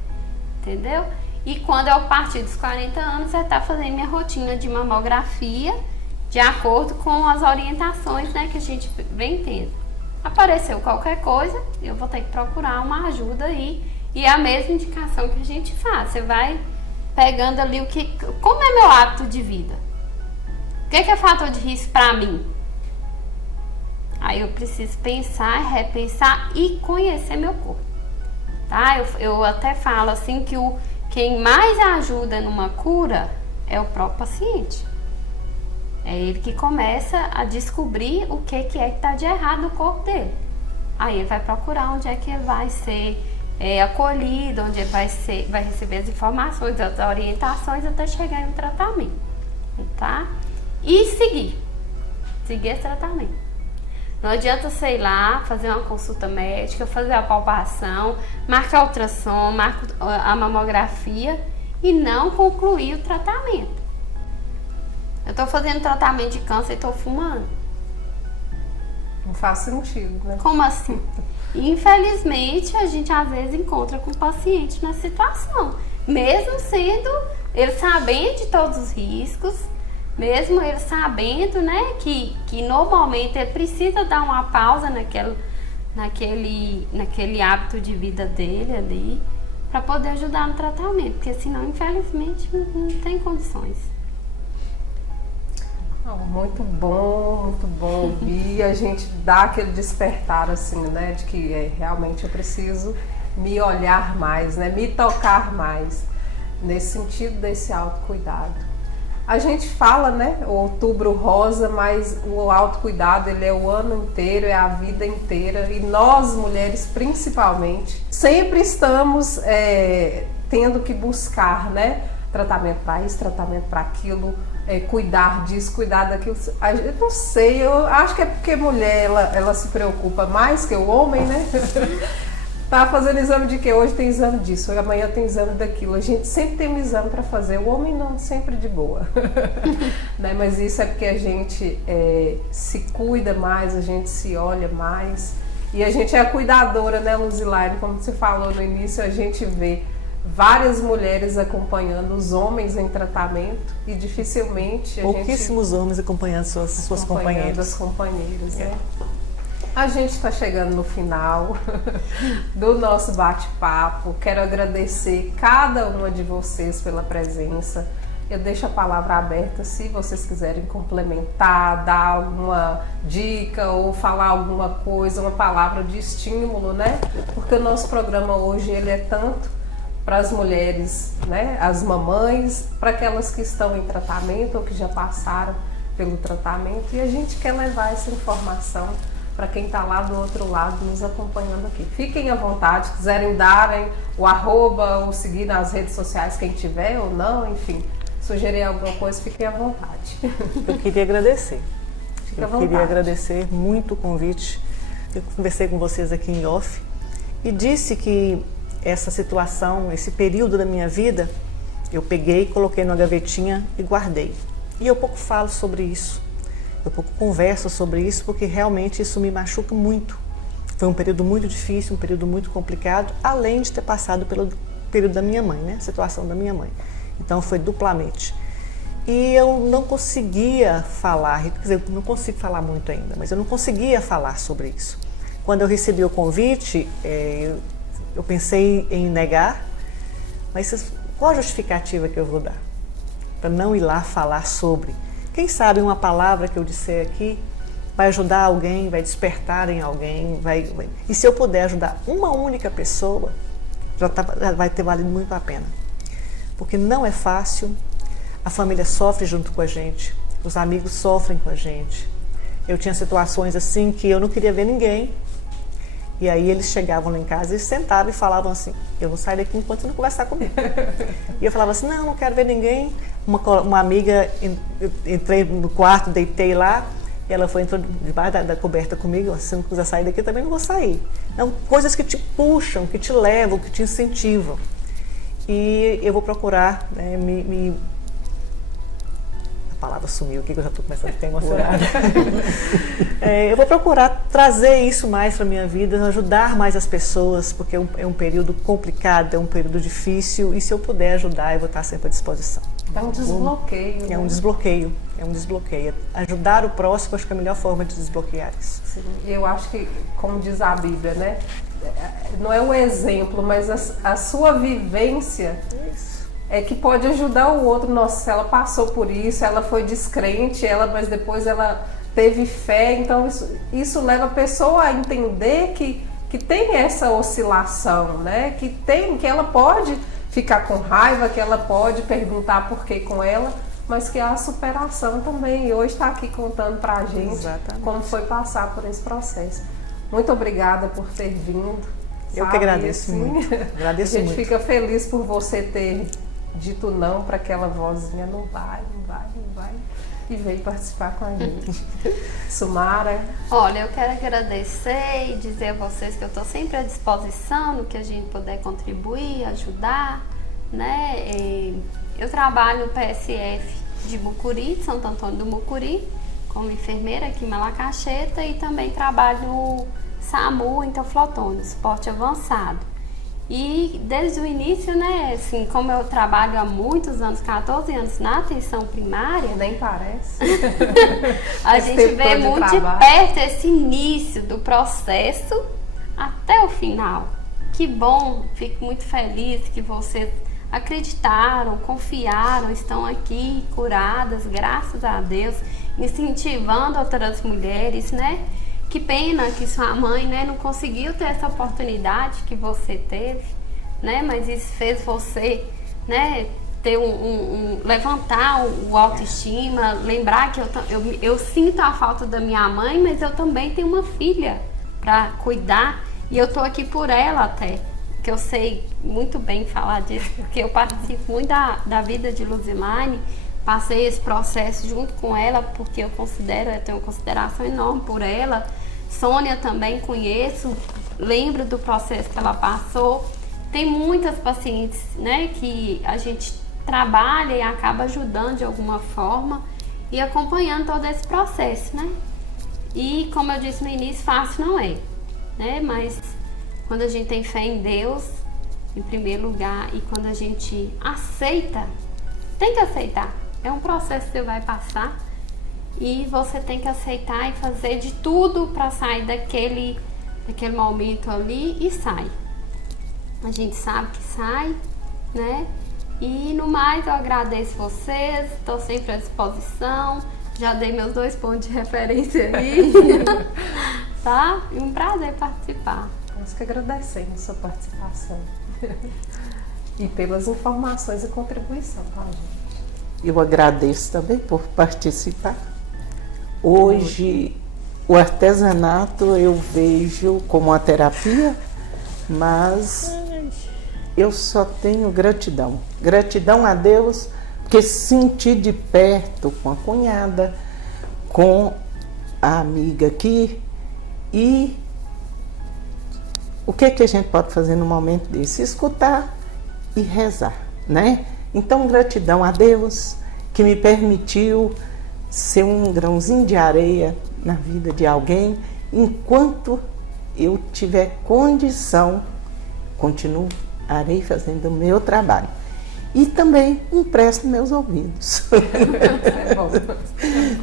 entendeu? E quando eu partir dos 40 anos, eu estar fazendo minha rotina de mamografia de acordo com as orientações, né, que a gente vem tendo. Apareceu qualquer coisa, eu vou ter que procurar uma ajuda aí. E é a mesma indicação que a gente faz. Você vai pegando ali como é meu hábito de vida. O que é fator de risco para mim? Aí eu preciso pensar, repensar e conhecer meu corpo. Tá? Eu até falo assim que quem mais ajuda numa cura é o próprio paciente. É ele que começa a descobrir o que está de errado no corpo dele. Aí ele vai procurar onde é que ele vai ser acolhido, onde ele vai receber as informações, as orientações até chegar em um tratamento, tá? E seguir esse tratamento. Não adianta, sei lá, fazer uma consulta médica, fazer a palpação, marcar ultrassom, marcar a mamografia e não concluir o tratamento. Eu tô fazendo tratamento de câncer e tô fumando. Não faz sentido, né? Como assim? Infelizmente, a gente às vezes encontra com o paciente na situação. Mesmo sendo ele sabendo de todos os riscos, mesmo ele sabendo, né, que no momento ele precisa dar uma pausa naquele hábito de vida dele ali, para poder ajudar no tratamento, porque senão, infelizmente, não tem condições. Muito bom ouvir. A gente dá aquele despertar, assim, né, de que realmente eu preciso me olhar mais, né, me tocar mais, nesse sentido desse autocuidado. A gente fala, né, o Outubro Rosa, mas o autocuidado, ele é o ano inteiro, é a vida inteira, e nós, mulheres, principalmente, sempre estamos tendo que buscar, né, tratamento para isso, tratamento para aquilo, cuidar disso, cuidar daquilo. Eu não sei, eu acho que é porque mulher, ela se preocupa mais que o homem, né? Tá fazendo exame de quê? Hoje tem exame disso, amanhã tem exame daquilo. A gente sempre tem um exame para fazer, o homem não, sempre de boa. Né? Mas isso é porque a gente se cuida mais, a gente se olha mais. E a gente é a cuidadora, né, Luzilaine? Como você falou no início, a gente vê várias mulheres acompanhando os homens em tratamento e dificilmente pouquíssimos homens acompanhando suas companheiras. As companheiras, né? A gente está chegando no final do nosso bate-papo. Quero agradecer cada uma de vocês pela presença. Eu deixo a palavra aberta se vocês quiserem complementar, dar alguma dica ou falar alguma coisa, uma palavra de estímulo, né? Porque o nosso programa hoje ele é tanto para as mulheres, né? As mamães, para aquelas que estão em tratamento ou que já passaram pelo tratamento, e a gente quer levar essa informação para quem está lá do outro lado nos acompanhando aqui. Fiquem à vontade, quiserem darem o arroba ou seguir nas redes sociais quem tiver ou não, enfim, sugerir alguma coisa, fiquem à vontade. Eu queria agradecer. Fica à vontade. Queria agradecer muito o convite. Eu conversei com vocês aqui em off e disse que essa situação, esse período da minha vida, eu peguei, coloquei numa gavetinha e guardei. E eu pouco falo sobre isso. Eu pouco converso sobre isso porque realmente isso me machuca muito. Foi um período muito difícil, um período muito complicado, além de ter passado pelo período da minha mãe, né? A situação da minha mãe. Então foi duplamente. E eu não conseguia falar, quer dizer, eu não consigo falar muito ainda, mas eu não conseguia falar sobre isso. Quando eu recebi o convite, eu pensei em negar, mas qual a justificativa que eu vou dar para não ir lá falar sobre? Quem sabe uma palavra que eu disser aqui vai ajudar alguém, vai despertar em alguém, e se eu puder ajudar uma única pessoa, já vai ter valido muito a pena. Porque não é fácil, a família sofre junto com a gente, os amigos sofrem com a gente. Eu tinha situações assim que eu não queria ver ninguém, e aí eles chegavam lá em casa e sentavam e falavam assim, eu não saio daqui enquanto você não conversar comigo. E eu falava assim, não quero ver ninguém. Uma amiga, eu entrei no quarto, deitei lá, e ela entrou debaixo da coberta comigo, se não quiser sair daqui, eu também não vou sair. Então, coisas que te puxam, que te levam, que te incentivam. E eu vou procurar, né, a palavra sumiu aqui, que eu já estou começando a ficar emocionada. Eu vou procurar trazer isso mais para a minha vida, ajudar mais as pessoas, porque é um período complicado, é um período difícil, e se eu puder ajudar, eu vou estar sempre à disposição. É um desbloqueio. É um desbloqueio, Ajudar o próximo, acho que é a melhor forma de desbloquear isso. Sim, e eu acho que, como diz a Bíblia, né? Não é o exemplo, mas a sua vivência é que pode ajudar o outro. Nossa, ela passou por isso, ela foi descrente, mas depois ela teve fé. Então isso leva a pessoa a entender que tem essa oscilação, né? Que ela pode ficar com raiva, que ela pode perguntar por que com ela, mas que há a superação também. E hoje está aqui contando para a gente Exatamente. Como foi passar por esse processo. Muito obrigada por ter vindo. Eu que agradeço muito. Agradeço a gente muito. fica feliz por você ter dito não para aquela vozinha, não vai. E veio participar com a gente. Sumara. Olha, eu quero agradecer e dizer a vocês que eu estou sempre à disposição no que a gente puder contribuir, ajudar, né? Eu trabalho no PSF de Mucuri, de Santo Antônio do Mucuri, como enfermeira aqui em Malacacheta, e também trabalho no SAMU em Teoflotone, esporte avançado. E desde o início, né, assim, como eu trabalho há muitos anos, 14 anos na atenção primária, Nem parece. a Esse gente tempo vê todo de muito de trabalho. perto esse início do processo até o final. Que bom, fico muito feliz que vocês acreditaram, confiaram, estão aqui curadas, graças a Deus, incentivando outras mulheres, né? Que pena que sua mãe, né, não conseguiu ter essa oportunidade que você teve, né? Mas isso fez você, né, ter levantar o autoestima, lembrar que eu sinto a falta da minha mãe, mas eu também tenho uma filha para cuidar e eu tô aqui por ela até, que eu sei muito bem falar disso, porque eu participo muito da vida de Luzilane, passei esse processo junto com ela, porque eu tenho consideração enorme por ela. Sônia também conheço, lembro do processo que ela passou. Tem muitas pacientes, né, que a gente trabalha e acaba ajudando de alguma forma e acompanhando todo esse processo, né? E como eu disse no início, fácil não é, né? Mas quando a gente tem fé em Deus, em primeiro lugar, e quando a gente aceita, tem que aceitar. É um processo que você vai passar e você tem que aceitar e fazer de tudo para sair daquele momento ali e sai. A gente sabe que sai, né? E no mais eu agradeço vocês, estou sempre à disposição, já dei meus 2 pontos de referência aí, tá? E um prazer participar. Nós que agradecemos sua participação e pelas informações e contribuição, tá, gente? Eu agradeço também por participar. Hoje, o artesanato eu vejo como uma terapia, mas eu só tenho gratidão. Gratidão a Deus, porque senti de perto com a cunhada, com a amiga aqui. E o que a gente pode fazer no momento desse? Escutar e rezar, né? Então, gratidão a Deus que me permitiu ser um grãozinho de areia na vida de alguém. Enquanto eu tiver condição, continuarei fazendo o meu trabalho. E também empresto meus ouvidos. É bom.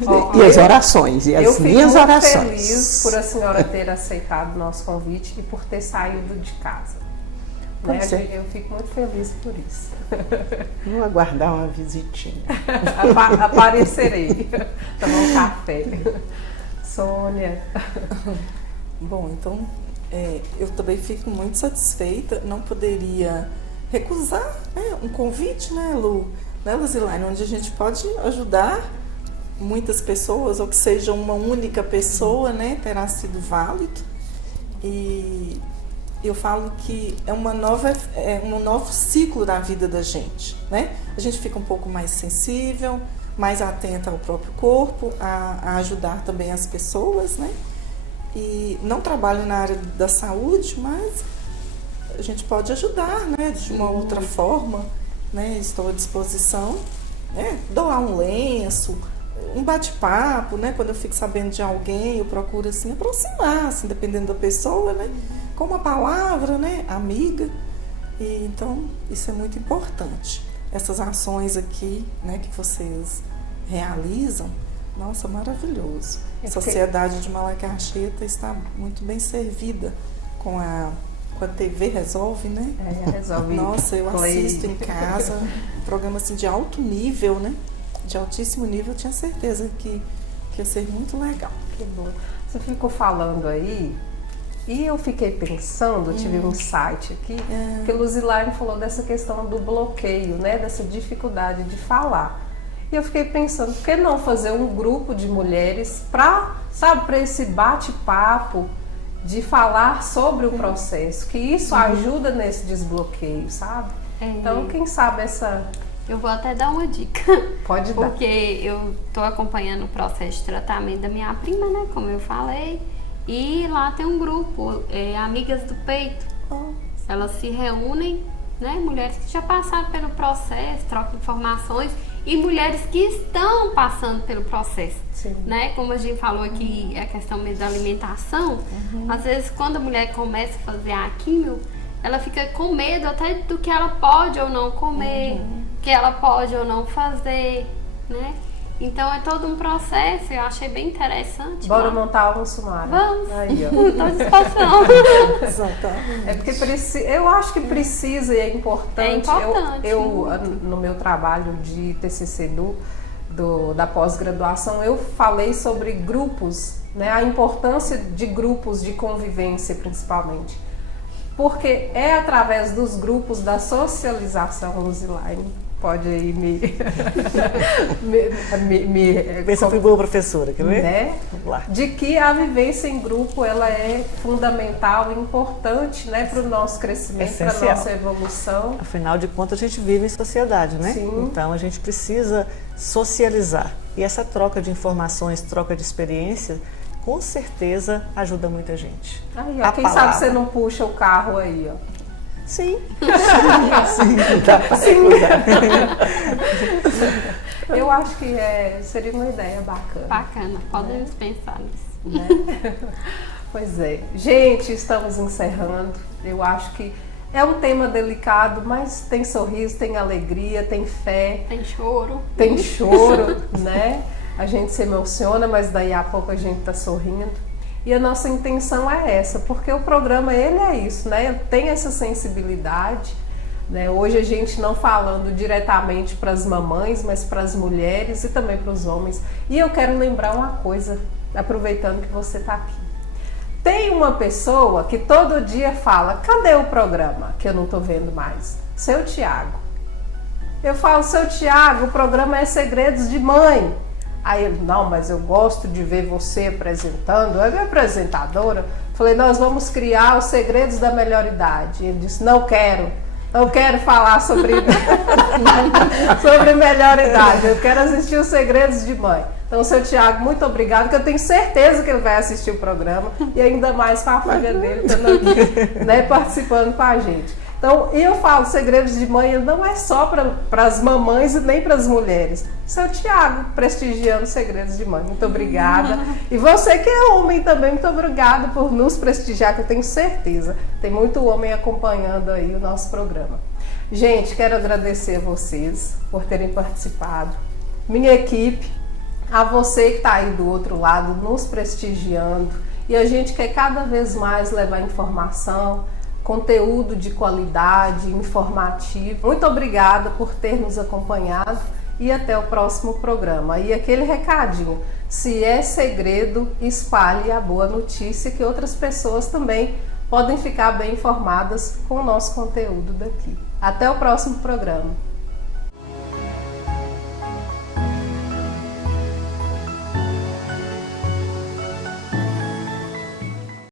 Ó, E as orações, e as minhas orações. Eu fico muito feliz por a senhora ter aceitado o nosso convite e por ter saído de casa. Né? Pois é. Eu fico muito feliz por isso. Vou aguardar uma visitinha. Aparecerei. Tomar um café. Sônia. Bom, então eu também fico muito satisfeita, não poderia recusar, né, um convite, né, Lu, né, Luzilane, onde a gente pode ajudar muitas pessoas, ou que seja uma única pessoa, né, terá sido válido. E eu falo que é um novo ciclo da vida da gente, né? A gente fica um pouco mais sensível, mais atenta ao próprio corpo, a ajudar também as pessoas, né? E não trabalho na área da saúde, mas a gente pode ajudar, né? De uma outra forma, né? Estou à disposição, né? Doar um lenço, um bate-papo, né? Quando eu fico sabendo de alguém, eu procuro assim aproximar, assim, dependendo da pessoa, né? Com uma palavra, né? Amiga. E então isso é muito importante. Essas ações aqui, né? Que vocês realizam, nossa, maravilhoso. A Sociedade de Malacarcheta está muito bem servida com a TV Resolve, né? Resolve. Nossa, eu assisto em casa, um programa assim de alto nível, né? De altíssimo nível, eu tinha certeza que ia ser muito legal. Que bom. Você ficou falando aí, e eu fiquei pensando, tive um insight aqui, que Luzilane falou dessa questão do bloqueio, né? Dessa dificuldade de falar. E eu fiquei pensando, por que não fazer um grupo de mulheres para esse bate-papo de falar sobre o processo, que isso ajuda nesse desbloqueio, sabe? Então, quem sabe essa... Eu vou até dar uma dica. Pode dar. Porque eu estou acompanhando o processo de tratamento da minha prima, né? Como eu falei. E lá tem um grupo, Amigas do Peito. Elas se reúnem, né? Mulheres que já passaram pelo processo, trocam informações. E mulheres que estão passando pelo processo. Sim. Né? Como a gente falou aqui, a questão mesmo da alimentação. Às vezes, quando a mulher começa a fazer a químio, ela fica com medo até do que ela pode ou não comer, que ela pode ou não fazer, né? Então é todo um processo, eu achei bem interessante. Bora montar um Sumara. Vamos. Aí, ó. Estou à disposição. Exatamente. É porque eu acho que precisa e é importante. É importante. Eu no meu trabalho de TCC da pós-graduação, eu falei sobre grupos, né? A importância de grupos de convivência, principalmente. Porque é através dos grupos da socialização, Luzilaine, pode aí Vê se eu fui boa professora, quer ver? né? Vamos lá. De que a vivência em grupo ela é fundamental e importante, né, para o nosso crescimento, para a Essencial. nossa evolução. Afinal de contas, a gente vive em sociedade, né? Sim. Então, a gente precisa socializar. E essa troca de informações, troca de experiência, com certeza ajuda muita gente. Aí, ó, A quem palavra. sabe você não puxa o carro aí, ó. Sim. Sim, dá pra recusar. Eu acho que seria uma ideia bacana. Bacana, podemos pensar nisso. Né? Pois é. Gente, estamos encerrando. Eu acho que é um tema delicado, mas tem sorriso, tem alegria, tem fé, Tem choro. tem choro, né? A gente se emociona, mas daí a pouco a gente tá sorrindo. E a nossa intenção é essa, porque o programa ele é isso, né? Tem essa sensibilidade, né? Hoje a gente não falando diretamente para as mamães, mas para as mulheres e também para os homens. E eu quero lembrar uma coisa, aproveitando que você está aqui. Tem uma pessoa que todo dia fala: cadê o programa? Que eu não estou vendo mais. Seu Tiago. Eu falo: seu Tiago, o programa é Segredos de Mãe. Aí ele: não, mas eu gosto de ver você apresentando, é minha apresentadora. Falei: nós vamos criar os Segredos da Melhor Idade. Ele disse: não quero falar sobre melhor idade, eu quero assistir os Segredos de Mãe. Então, seu Tiago, muito obrigado, que eu tenho certeza que ele vai assistir o programa, e ainda mais com a filha dele estando aqui, né, participando com a gente. Então, eu falo Segredos de Mãe, ele não é só para as mamães e nem para as mulheres. Seu Tiago, prestigiando Segredos de Mãe, muito obrigada. E você que é homem também, muito obrigada por nos prestigiar, que eu tenho certeza. Tem muito homem acompanhando aí o nosso programa. Gente, quero agradecer a vocês por terem participado. Minha equipe, a você que está aí do outro lado, nos prestigiando. E a gente quer cada vez mais levar informação, conteúdo de qualidade, informativo. Muito obrigada por ter nos acompanhado e até o próximo programa. E aquele recadinho: se é segredo, espalhe a boa notícia, que outras pessoas também podem ficar bem informadas com o nosso conteúdo daqui. Até o próximo programa.